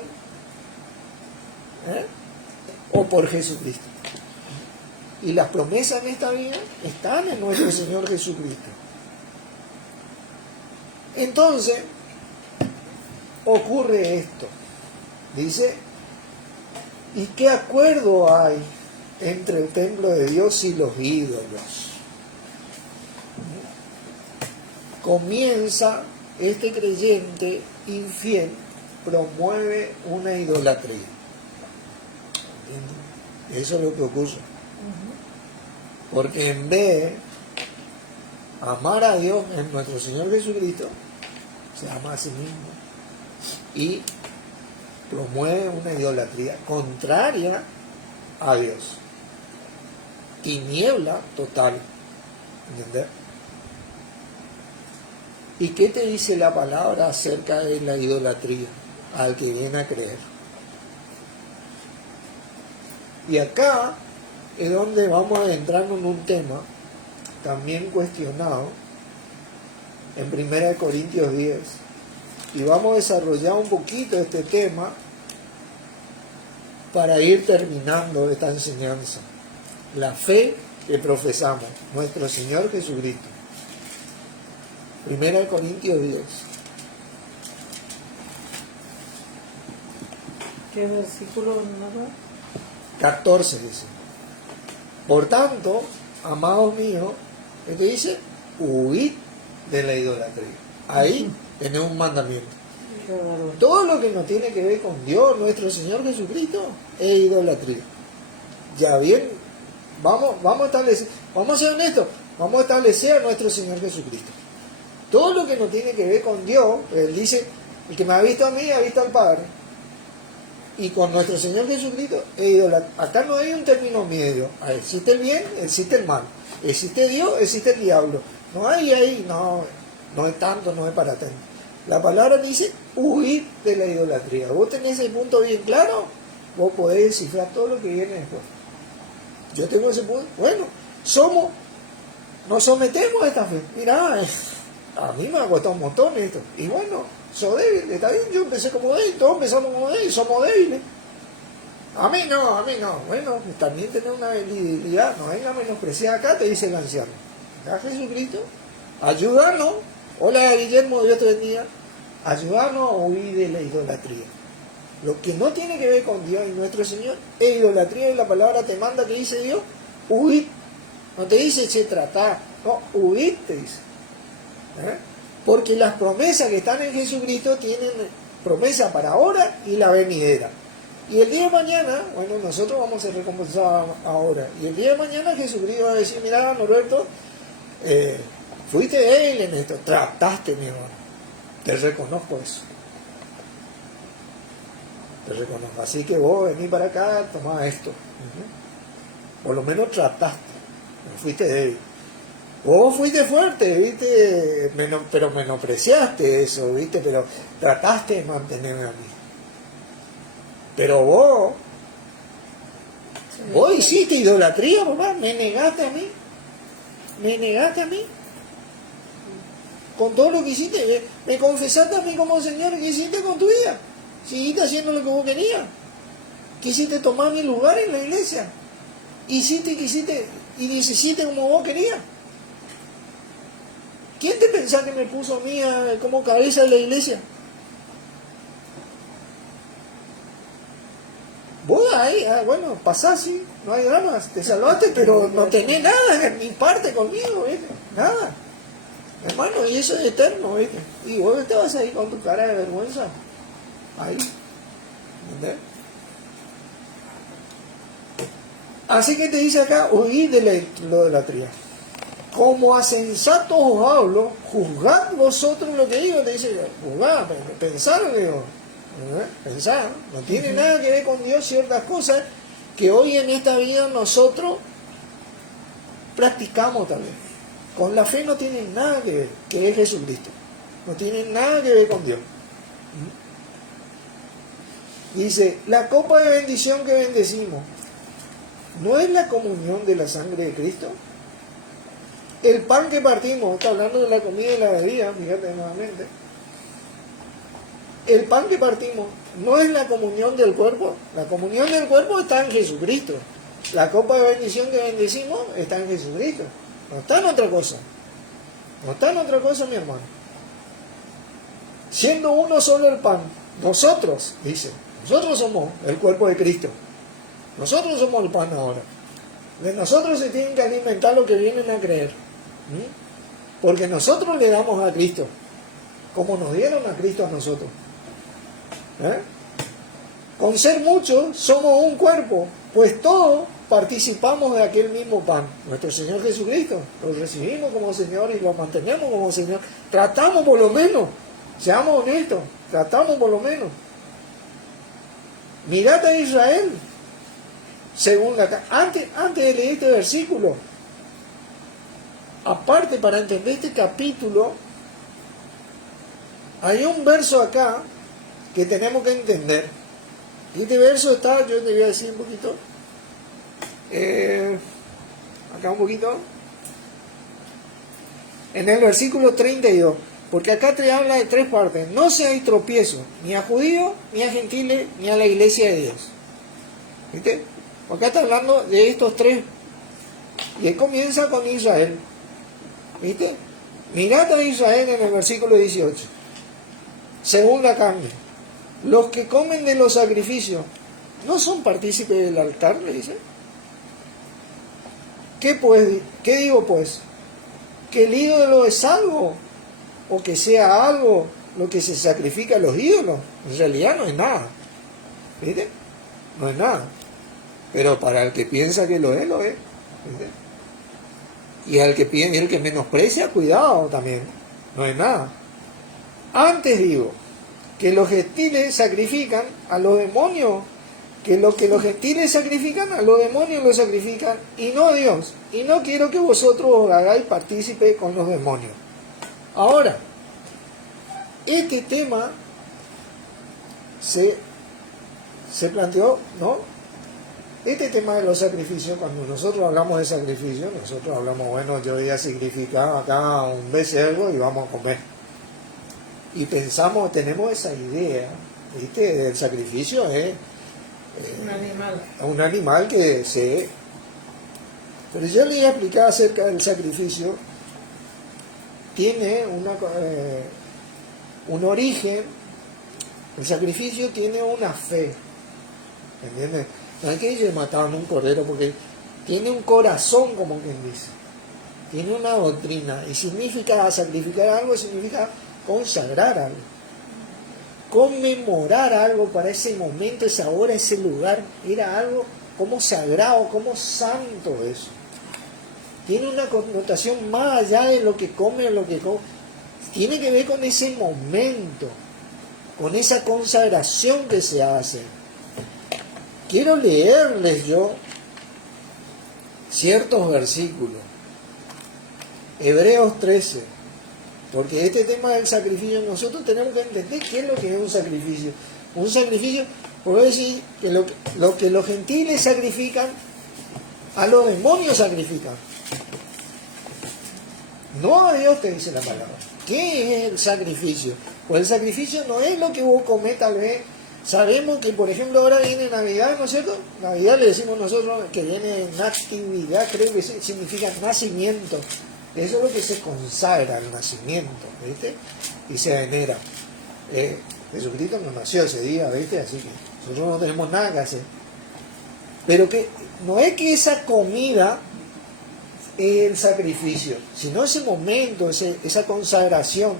o por Jesucristo. Y las promesas en esta vida están en nuestro Señor Jesucristo. Entonces, ocurre esto. Dice, ¿y qué acuerdo hay entre el templo de Dios y los ídolos? Comienza este creyente infiel, promueve una idolatría. ¿Entiendes? Eso es lo que ocurre. Porque en vez de amar a Dios en nuestro Señor Jesucristo, se ama a sí mismo y promueve una idolatría contraria a Dios. Tiniebla total. ¿Entendés? ¿Y qué te dice la palabra acerca de la idolatría al que viene a creer? Y acá es donde vamos adentrando en un tema también cuestionado en 1 Corintios 10. Y vamos a desarrollar un poquito este tema para ir terminando esta enseñanza. La fe que profesamos, nuestro Señor Jesucristo. 1 Corintios 10. ¿Qué versículo, no? 14 dice. Por tanto, amados míos, ¿qué te dice? Huid de la idolatría. Ahí tenemos un mandamiento. Todo lo que no tiene que ver con Dios, nuestro Señor Jesucristo, es idolatría. Ya bien, vamos a establecer, vamos a ser honestos, vamos a establecer a nuestro Señor Jesucristo. Todo lo que no tiene que ver con Dios, Él dice, el que me ha visto a mí, ha visto al Padre. Y con nuestro Señor Jesucristo es idolatría. Acá no hay un término medio. Existe el bien, existe el mal. Existe Dios, existe el diablo. No hay ahí, no es tanto, no es para tanto. La palabra dice huir de la idolatría. Vos tenés ese punto bien claro, vos podés descifrar todo lo que viene después. Yo tengo ese punto. Bueno, nos sometemos a esta fe. Mirá, a mí me ha costado un montón esto. Y bueno, soy débil, está bien, yo empecé como débil, todos empezamos como débil, somos débiles. A mí no. Bueno, también tenés una debilidad, no venga a menospreciar acá, te dice el anciano. Acá Jesucristo, ayúdanos. Hola Guillermo, Dios te bendiga. ayudarnos a huir de la idolatría. Lo que no tiene que ver con Dios y nuestro Señor es idolatría, y la palabra te manda, que dice Dios, huid. No te dice se trata, no, huid te dice. Porque las promesas que están en Jesucristo tienen promesa para ahora y la venidera. Y el día de mañana, bueno, nosotros vamos a ser recompensados ahora. Y el día de mañana Jesucristo va a decir, mira, Norberto, fuiste él en esto, trataste, mi hermano. Te reconozco eso. Te reconozco. Así que vos vení para acá, tomá esto. Por lo menos trataste. No fuiste débil. Vos fuiste fuerte, ¿viste? Pero menospreciaste eso, ¿viste? Pero trataste de mantenerme a mí. Pero vos hiciste idolatría, papá. Me negaste a mí. Me negaste a mí. Con todo lo que hiciste. Me confesaste a mí como Señor. ¿Qué hiciste con tu vida? Seguiste haciendo lo que vos querías. Quisiste tomar mi lugar en la iglesia. Hiciste y deshiciste como vos querías. ¿Quién te pensás que me puso a mí como cabeza de la iglesia? Vos ahí, bueno, pasás, sí, no hay dramas, te salvaste, pero no tenés nada en mi parte conmigo, ¿viste? Nada. Hermano, y eso es eterno, ¿viste? Y vos te vas a ir con tu cara de vergüenza. Ahí. ¿Entendés? Así que te dice acá, huid de la idolatría. Como a sensatos os hablo, juzgad vosotros lo que digo. Te dice, juzgad, pensad lo que digo. Pensad, no tiene nada que ver con Dios ciertas cosas que hoy en esta vida nosotros practicamos también. Con la fe no tiene nada que ver, que es Jesucristo. No tiene nada que ver con Dios. Dice, la copa de bendición que bendecimos, ¿no es la comunión de la sangre de Cristo? El pan que partimos, está hablando de la comida y la bebida, fíjate nuevamente. El pan que partimos, ¿no es la comunión del cuerpo? La comunión del cuerpo está en Jesucristo. La copa de bendición que bendecimos está en Jesucristo. No está en otra cosa. No está en otra cosa, mi hermano. Siendo uno solo el pan, nosotros, dice, nosotros somos el cuerpo de Cristo. Nosotros somos el pan ahora. De nosotros se tienen que alimentar lo que vienen a creer. Porque nosotros le damos a Cristo, como nos dieron a Cristo a nosotros. Con ser muchos somos un cuerpo, pues todos participamos de aquel mismo pan. Nuestro Señor Jesucristo, lo recibimos como Señor y lo mantenemos como Señor. Tratamos por lo menos, seamos honestos, tratamos por lo menos. Mirad a Israel, según antes de leer este versículo, aparte, para entender este capítulo, hay un verso acá que tenemos que entender. Este verso está, yo te voy a decir un poquito, acá un poquito, en el versículo 32, porque acá te habla de tres partes. No seáis tropiezo, ni a judíos, ni a gentiles, ni a la iglesia de Dios. ¿Viste? Acá está hablando de estos tres, y él comienza con Israel. ¿Viste? Mirad a Israel en el versículo 18. Según la carne, los que comen de los sacrificios no son partícipes del altar, le dice. ¿Qué digo pues? ¿Que el ídolo es algo? ¿O que sea algo lo que se sacrifica a los ídolos? En realidad no es nada. ¿Viste? No es nada. Pero para el que piensa que lo es, lo es. ¿Viste? Y el que menosprecia, cuidado también. No es nada. Antes digo que los gentiles sacrifican a los demonios, que los gentiles sacrifican a los demonios lo sacrifican y no a Dios. Y no quiero que vosotros os hagáis partícipe con los demonios. Ahora, este tema se planteó, ¿no? Este tema de los sacrificios, cuando nosotros hablamos de sacrificio, nosotros hablamos, bueno, yo voy a sacrificar acá un becerro y vamos a comer. Y pensamos, tenemos esa idea, ¿viste? Del sacrificio es un animal que se... Pero yo le voy a explicar acerca del sacrificio. Tiene un origen, el sacrificio tiene una fe, ¿entiendes? No es que ellos mataban un cordero, porque tiene un corazón, como quien dice, tiene una doctrina, y significa sacrificar algo, significa consagrar algo, conmemorar algo para ese momento, esa hora, ese lugar, era algo como sagrado, como santo eso. Tiene una connotación más allá de lo que come o lo que come. Tiene que ver con ese momento, con esa consagración que se hace. Quiero leerles yo ciertos versículos. Hebreos 13. Porque este tema del sacrificio, nosotros tenemos que entender qué es lo que es un sacrificio. Un sacrificio, puedo decir que lo que los gentiles sacrifican, a los demonios sacrifican. No a Dios, te dice la palabra. ¿Qué es el sacrificio? Pues el sacrificio no es lo que vos comés tal vez. Sabemos que, por ejemplo, ahora viene Navidad, ¿no es cierto? Navidad le decimos nosotros que viene natividad, creo que significa nacimiento. Eso es lo que se consagra al nacimiento, ¿viste? Y se venera. Jesucristo no nació ese día, ¿viste? Así que nosotros no tenemos nada que hacer. Pero que no es que esa comida es el sacrificio, sino ese momento, esa consagración.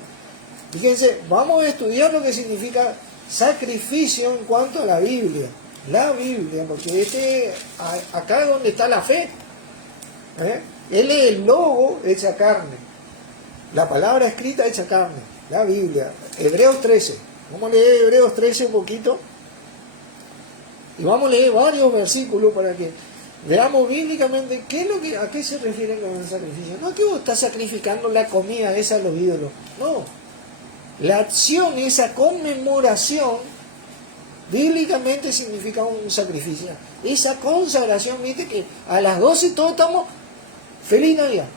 Fíjense, vamos a estudiar lo que significa sacrificio en cuanto a la Biblia. La Biblia, porque acá es donde está la fe. Él es el logo hecha carne. La palabra escrita hecha carne. La Biblia. Hebreos 13. Vamos a leer Hebreos 13 un poquito. Y vamos a leer varios versículos para que veamos bíblicamente a qué se refiere con el sacrificio. No es que vos estás sacrificando la comida esa a los ídolos. No. La acción, esa conmemoración, bíblicamente significa un sacrificio. Esa consagración, viste que a las 12 todos estamos, feliz Navidad.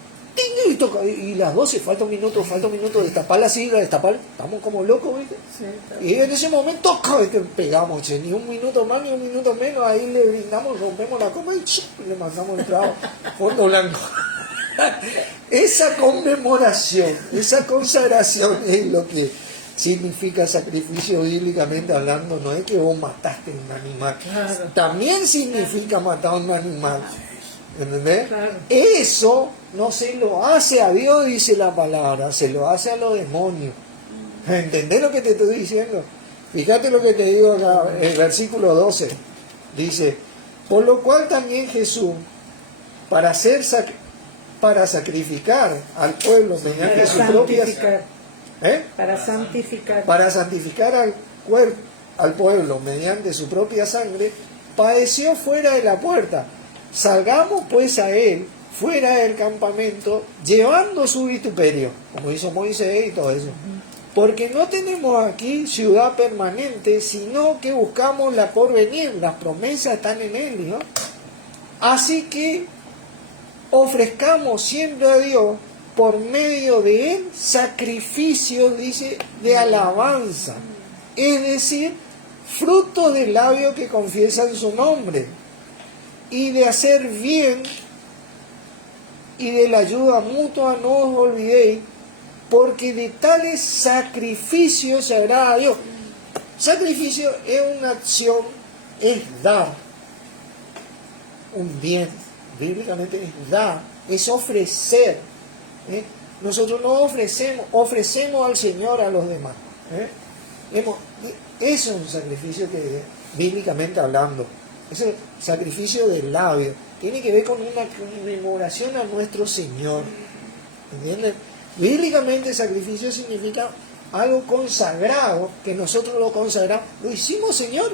Y las 12, falta un minuto, destapar la sigla, estamos como locos, ¿viste? Sí, Y en ese momento, que pegamos, che, ni un minuto más, ni un minuto menos, ahí le brindamos, rompemos la copa y le mandamos el trago, fondo blanco. Esa conmemoración, esa consagración es lo que significa sacrificio bíblicamente hablando. No es que vos mataste un animal, claro. También significa matar un animal, ¿entendés? Claro. Eso no se lo hace a Dios, dice la palabra, se lo hace a los demonios. ¿Entendés lo que te estoy diciendo? Fíjate lo que te digo acá, el versículo 12, dice: por lo cual también Jesús, para sacrificar al pueblo mediante su propia... Para santificar al pueblo mediante su propia sangre, padeció fuera de la puerta. Salgamos pues a él, fuera del campamento, llevando su vituperio, como hizo Moisés y todo eso. Porque no tenemos aquí ciudad permanente, sino que buscamos la porvenir. Las promesas están en él, ¿no? Así que ofrezcamos siempre a Dios, por medio de él, sacrificios, dice, de alabanza. Es decir, fruto del labio que confiesan su nombre. Y de hacer bien y de la ayuda mutua no os olvidéis, porque de tales sacrificios se agrada a Dios. Sacrificio es una acción, es dar un bien. Bíblicamente es dar, es ofrecer. Nosotros no ofrecemos al Señor a los demás. Eso es un sacrificio que, bíblicamente hablando, es el sacrificio del labio. Tiene que ver con una conmemoración a nuestro Señor. ¿Entienden? Bíblicamente sacrificio significa algo consagrado, que nosotros lo consagramos. Lo hicimos, Señor,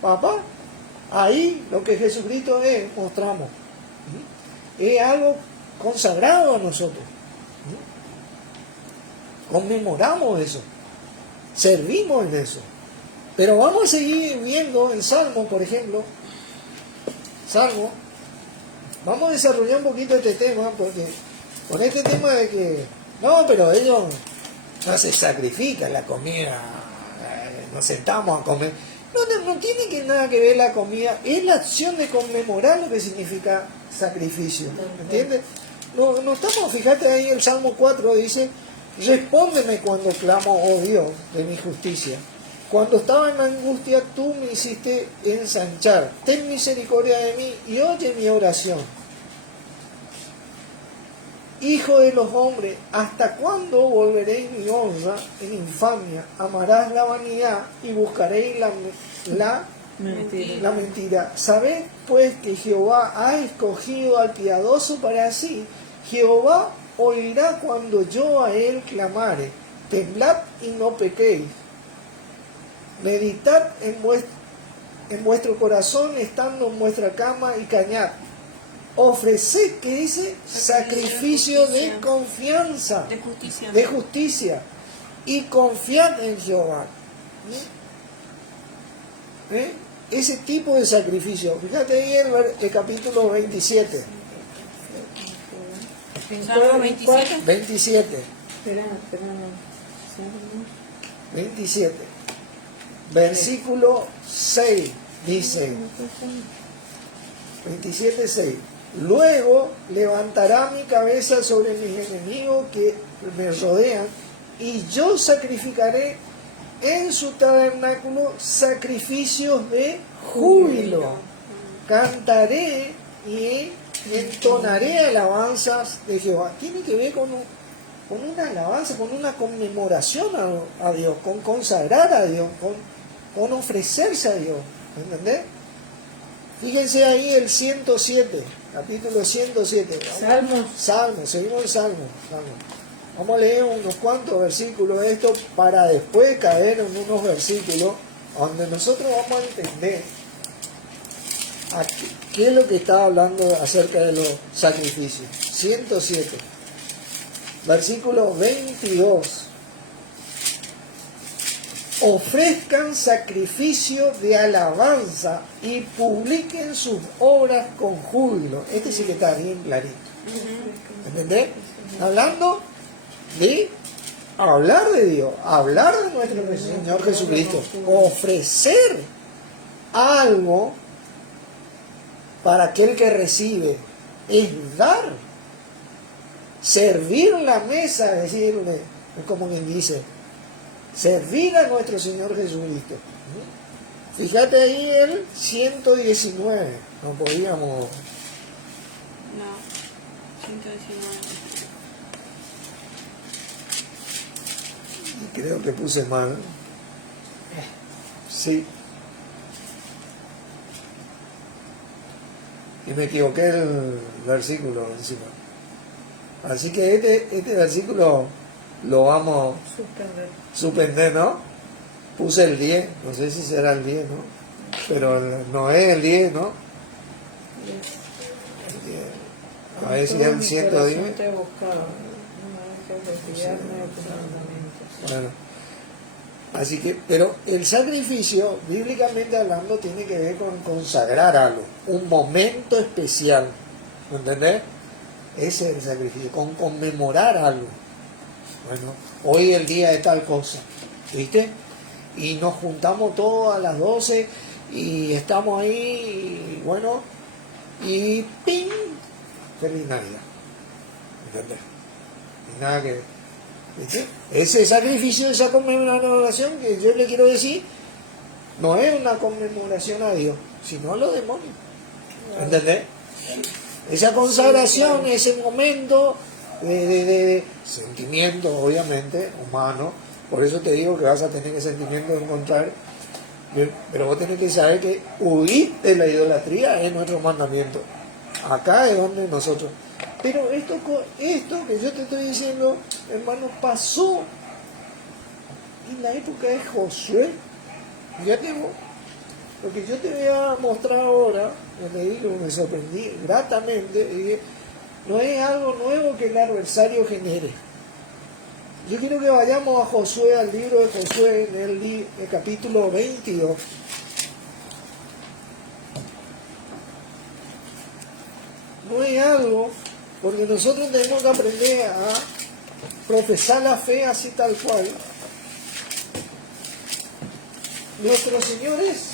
papá. Ahí lo que Jesucristo es, mostramos. Es algo consagrado a nosotros. Conmemoramos eso. Servimos en eso. Pero vamos a seguir viendo en Salmo, por ejemplo. Salmo. Vamos a desarrollar un poquito este tema, porque con este tema de que no, pero ellos no se sacrifican la comida, nos sentamos a comer. No tiene que nada que ver la comida, es la acción de conmemorar lo que significa sacrificio, ¿entiendes? No estamos, fíjate ahí el Salmo 4 dice Respóndeme cuando clamo, oh Dios, de mi justicia. Cuando estaba en la angustia, tú me hiciste ensanchar. Ten misericordia de mí y oye mi oración. Hijo de los hombres, ¿hasta cuándo volveréis mi honra en infamia? Amarás la vanidad y buscaréis la mentira. Sabed pues que Jehová ha escogido al piadoso para sí. Jehová oirá cuando yo a él clamare. Temblad y no pequéis. Meditad en vuestro corazón estando en vuestra cama y cañad. Ofreced, ¿qué dice? Sacrificio de confianza, de justicia, y confiad en Jehová. Ese tipo de sacrificio. Fíjate ahí el capítulo 27. Salmo 27. 27. Espera. 27. Versículo 6 dice. 27:6. Luego levantará mi cabeza sobre mis enemigos que me rodean, y yo sacrificaré en su tabernáculo sacrificios de júbilo. Cantaré y entonaré alabanzas de Jehová. Tiene que ver con una alabanza, con una conmemoración a Dios, con consagrar a Dios, con ofrecerse a Dios. ¿Entendés? Fíjense ahí el 107, capítulo 107. Salmo, seguimos el Salmo. Vamos a leer unos cuantos versículos de esto para después caer en unos versículos donde nosotros vamos a entender qué es lo que está hablando acerca de los sacrificios. 107, versículo 22. Ofrezcan sacrificio de alabanza y publiquen sus obras con júbilo. Este sí que está bien clarito. ¿Entendés? Hablando de hablar de Dios, hablar de nuestro Señor Jesucristo, ofrecer algo para aquel que recibe, es dar, servir la mesa, decirle, como quien dice, servir a nuestro Señor Jesucristo. Fíjate ahí el 119. No podíamos. No, 119. Y creo que puse mal. Sí. Y me equivoqué el versículo encima. Así que este versículo lo vamos a suspender, ¿no? Puse el 10, no sé si será el 10, ¿no? Pero no es el 10, ¿no? A ver si es el 110. Bueno, así que, pero el sacrificio, bíblicamente hablando, tiene que ver con consagrar algo, un momento especial, ¿me entendés? Ese es el sacrificio, con conmemorar algo. Bueno, hoy es el día de tal cosa, ¿viste? Y nos juntamos todos a las 12 y estamos ahí, y bueno, y ¡ping! Feliz Navidad, ¿entendés? Y nada que, ¿viste? Ese sacrificio, esa conmemoración que yo le quiero decir, no es una conmemoración a Dios, sino a los demonios, ¿entendés? Esa consagración, ese momento de sentimiento, obviamente, humano. Por eso te digo que vas a tener que sentimiento de encontrar, pero vos tenés que saber que huir de la idolatría es nuestro mandamiento. Acá es donde nosotros. Pero esto que yo te estoy diciendo, hermano, pasó en la época de Josué. Fíjate vos, lo que yo te voy a mostrar ahora, me sorprendí gratamente, y no es algo nuevo que el adversario genere. Yo quiero que vayamos a Josué, al libro de Josué, en el capítulo 22. No es algo, porque nosotros tenemos que aprender a profesar la fe así tal cual. Nuestros señores,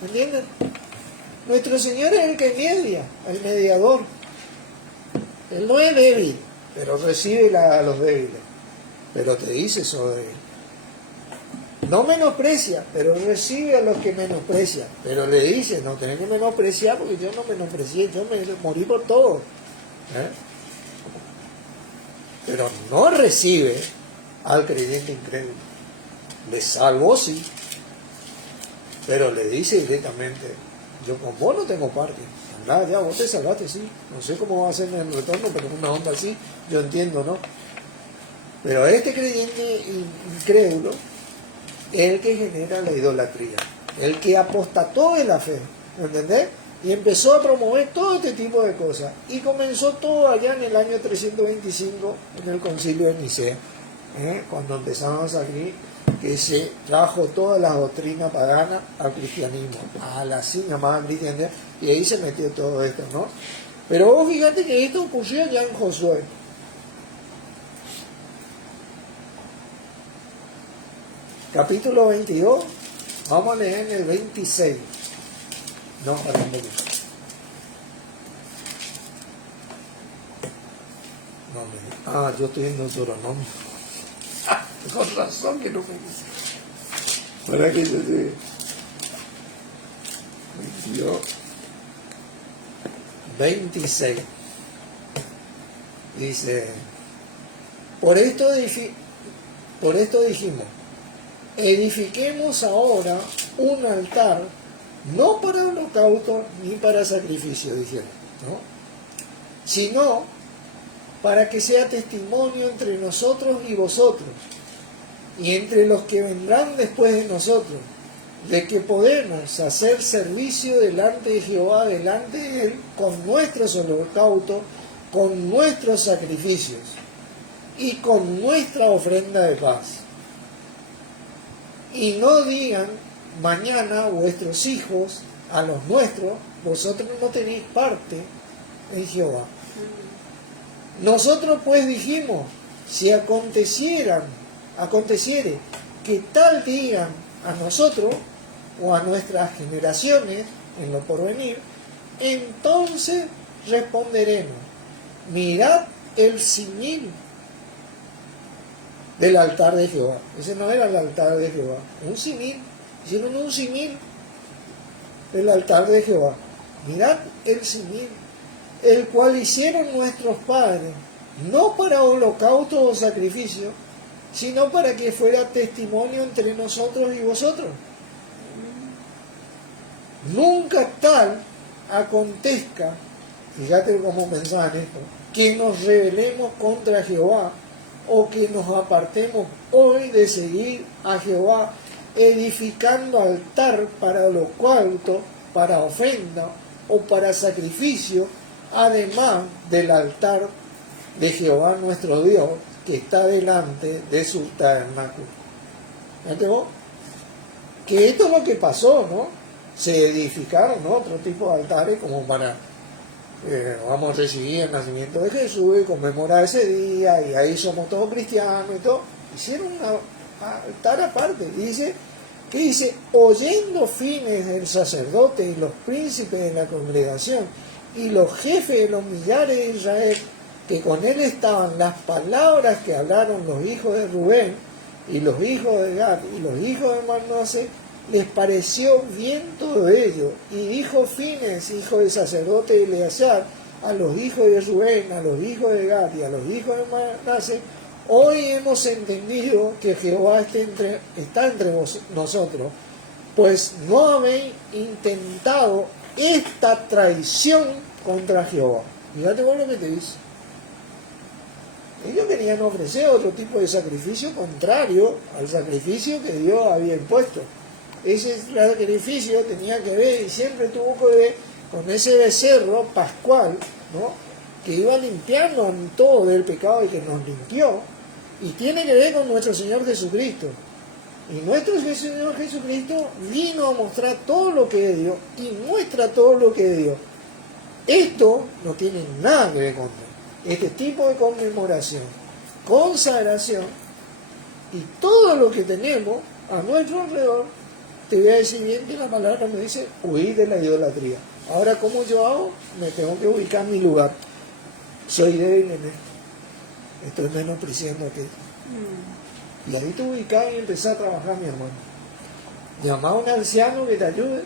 ¿me entienden? Nuestro Señor es el que media, el mediador. Él no es débil, pero recibe a los débiles. Pero te dice soy débil. No menosprecia, pero recibe a los que menosprecian. Pero le dice, no tenés que menospreciar porque yo no menosprecié, yo me morí por todo. ¿Eh? Pero no recibe al creyente incrédulo. Le salvó, sí, pero le dice directamente, yo con vos no tengo parte. Andá ya, vos te salvaste, sí. No sé cómo va a ser en el retorno, pero una onda así, yo entiendo, ¿no? Pero este creyente incrédulo es el que genera la idolatría, el que apostató de la fe, ¿entendés? Y empezó a promover todo este tipo de cosas. Y comenzó todo allá en el año 325, en el concilio de Nicea, cuando empezaron a salir, que se trajo toda la doctrina pagana al cristianismo, a la así llamada cristiandad, y ahí se metió todo esto, ¿no? Pero vos fíjate que esto ocurrió ya en Josué. Capítulo 22, vamos a leer en el 26. No, perdón, no, yo estoy en Deuteronomio. Con razón que no me dice. Para que yo te... 22, 26. Dice, por esto dijimos, edifiquemos ahora un altar, no para holocausto ni para sacrificio, dijeron, ¿no? Sino para que sea testimonio entre nosotros y vosotros, y entre los que vendrán después de nosotros, de que podemos hacer servicio delante de Jehová, delante de Él, con nuestros holocaustos, con nuestros sacrificios y con nuestra ofrenda de paz. Y no digan mañana vuestros hijos a los nuestros, vosotros no tenéis parte en Jehová. Nosotros pues dijimos, si aconteciere que tal digan a nosotros o a nuestras generaciones en lo porvenir, entonces responderemos, mirad el simil del altar de Jehová. Ese no era el altar de Jehová, un simil, hicieron un simil del altar de Jehová. Mirad el simil, el cual hicieron nuestros padres, no para holocausto o sacrificio, sino para que fuera testimonio entre nosotros y vosotros. Nunca tal acontezca, fíjate cómo pensaban esto, que nos rebelemos contra Jehová, o que nos apartemos hoy de seguir a Jehová, edificando altar para holocausto, para ofrenda o para sacrificio, además del altar de Jehová nuestro Dios, que está delante de su tabernáculo. ¿Fíjate vos? Que esto es lo que pasó, ¿no? Se edificaron, ¿no?, otro tipo de altares como para, vamos a recibir el nacimiento de Jesús y conmemorar ese día, y ahí somos todos cristianos y todo. Hicieron un altar aparte. Dice, oyendo fines el sacerdote y los príncipes de la congregación y los jefes de los millares de Israel, que con él estaban, las palabras que hablaron los hijos de Rubén y los hijos de Gad y los hijos de Manasés, les pareció bien todo ello. Y dijo Fines, hijo del sacerdote Eleazar, a los hijos de Rubén, a los hijos de Gad y a los hijos de Manasés, hoy hemos entendido que Jehová está entre nosotros, pues no habéis intentado esta traición contra Jehová. Fíjate vos lo que te dice. Ellos querían ofrecer otro tipo de sacrificio contrario al sacrificio que Dios había impuesto. Ese sacrificio tenía que ver, y siempre tuvo que ver, con ese becerro pascual, ¿no?, que iba limpiando todo del pecado y que nos limpió, y tiene que ver con nuestro Señor Jesucristo. Y nuestro Señor Jesucristo vino a mostrar todo lo que es Dios y muestra todo lo que es Dios. Esto no tiene nada que ver con Dios. Este tipo de conmemoración, consagración y todo lo que tenemos a nuestro alrededor, te voy a decir bien que la palabra me dice huir de la idolatría. Ahora, ¿cómo yo hago? Me tengo que ubicar en mi lugar. soy débil en esto, estoy menospreciando aquello. Y ahí te ubicás y empezás a trabajar, mi hermano. Llamá a un anciano que te ayude.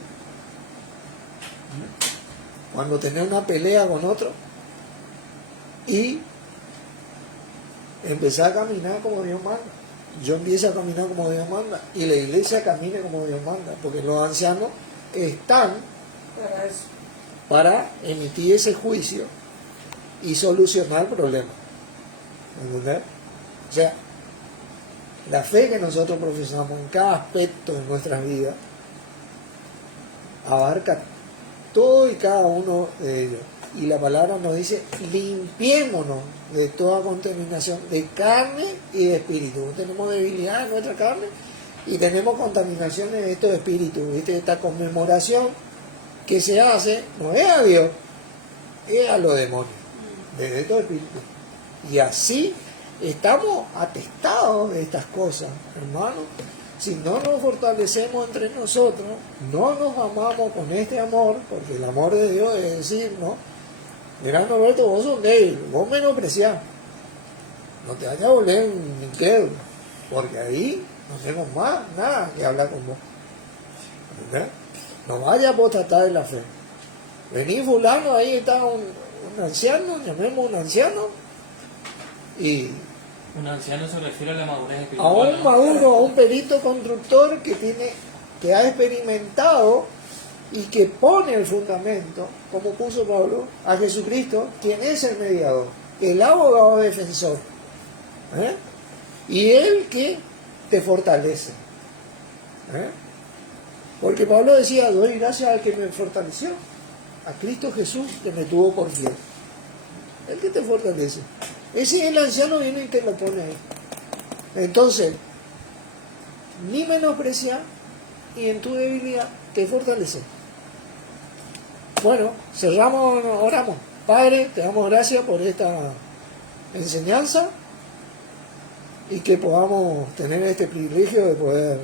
Cuando tenés una pelea con otro, y empezá a caminar como Dios manda. Yo empiezo a caminar como Dios manda, y la iglesia camine como Dios manda, porque los ancianos están Para eso. para emitir ese juicio y solucionar problemas. ¿Entendés? O sea, la fe que nosotros profesamos en cada aspecto de nuestras vidas abarca todo y cada uno de ellos. Y la palabra nos dice, limpiémonos de toda contaminación de carne y de espíritu. Tenemos debilidad en nuestra carne y tenemos contaminación en estos espíritus. ¿Viste? Esta conmemoración que se hace no es a Dios, es a los demonios, de estos espíritus. Y así estamos atestados de estas cosas, hermanos. Si no nos fortalecemos entre nosotros, no nos amamos con este amor, porque el amor de Dios es decir, ¿no? Mirá, Norberto, vos sos débil, vos menospreciás. No te vayas a volver un incrédulo, porque ahí no tenemos más nada que hablar con vos. ¿Entendés? No vayas a apostatar de la fe. Vení fulano, ahí está un anciano, llamemos un anciano, y Un anciano se refiere a la madurez a espiritual. un ¿no? maduro, a un perito constructor que ha experimentado y que pone el fundamento, como puso Pablo, a Jesucristo, quien es el mediador, el abogado defensor, ¿eh? Y él que te fortalece, ¿eh? Porque Pablo decía, doy gracias al que me fortaleció, a Cristo Jesús que me tuvo por fiel, el que te fortalece. Ese el anciano viene y te lo pone ahí. Entonces, ni menosprecia y en tu debilidad te fortalece. Bueno, cerramos, oramos. Padre, te damos gracias por esta enseñanza y que podamos tener este privilegio de poder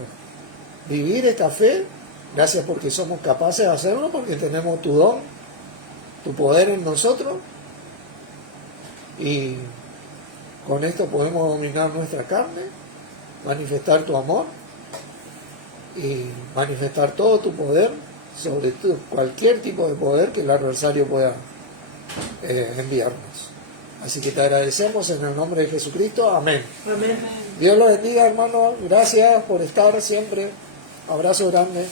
vivir esta fe. Gracias porque somos capaces de hacerlo, porque tenemos tu don, tu poder en nosotros, y con esto podemos dominar nuestra carne, manifestar tu amor y manifestar todo tu poder, sobre todo cualquier tipo de poder que el adversario pueda enviarnos. Así que te agradecemos en el nombre de Jesucristo. Amén. Amén. Dios los bendiga, hermanos. Gracias por estar siempre. Abrazo grande.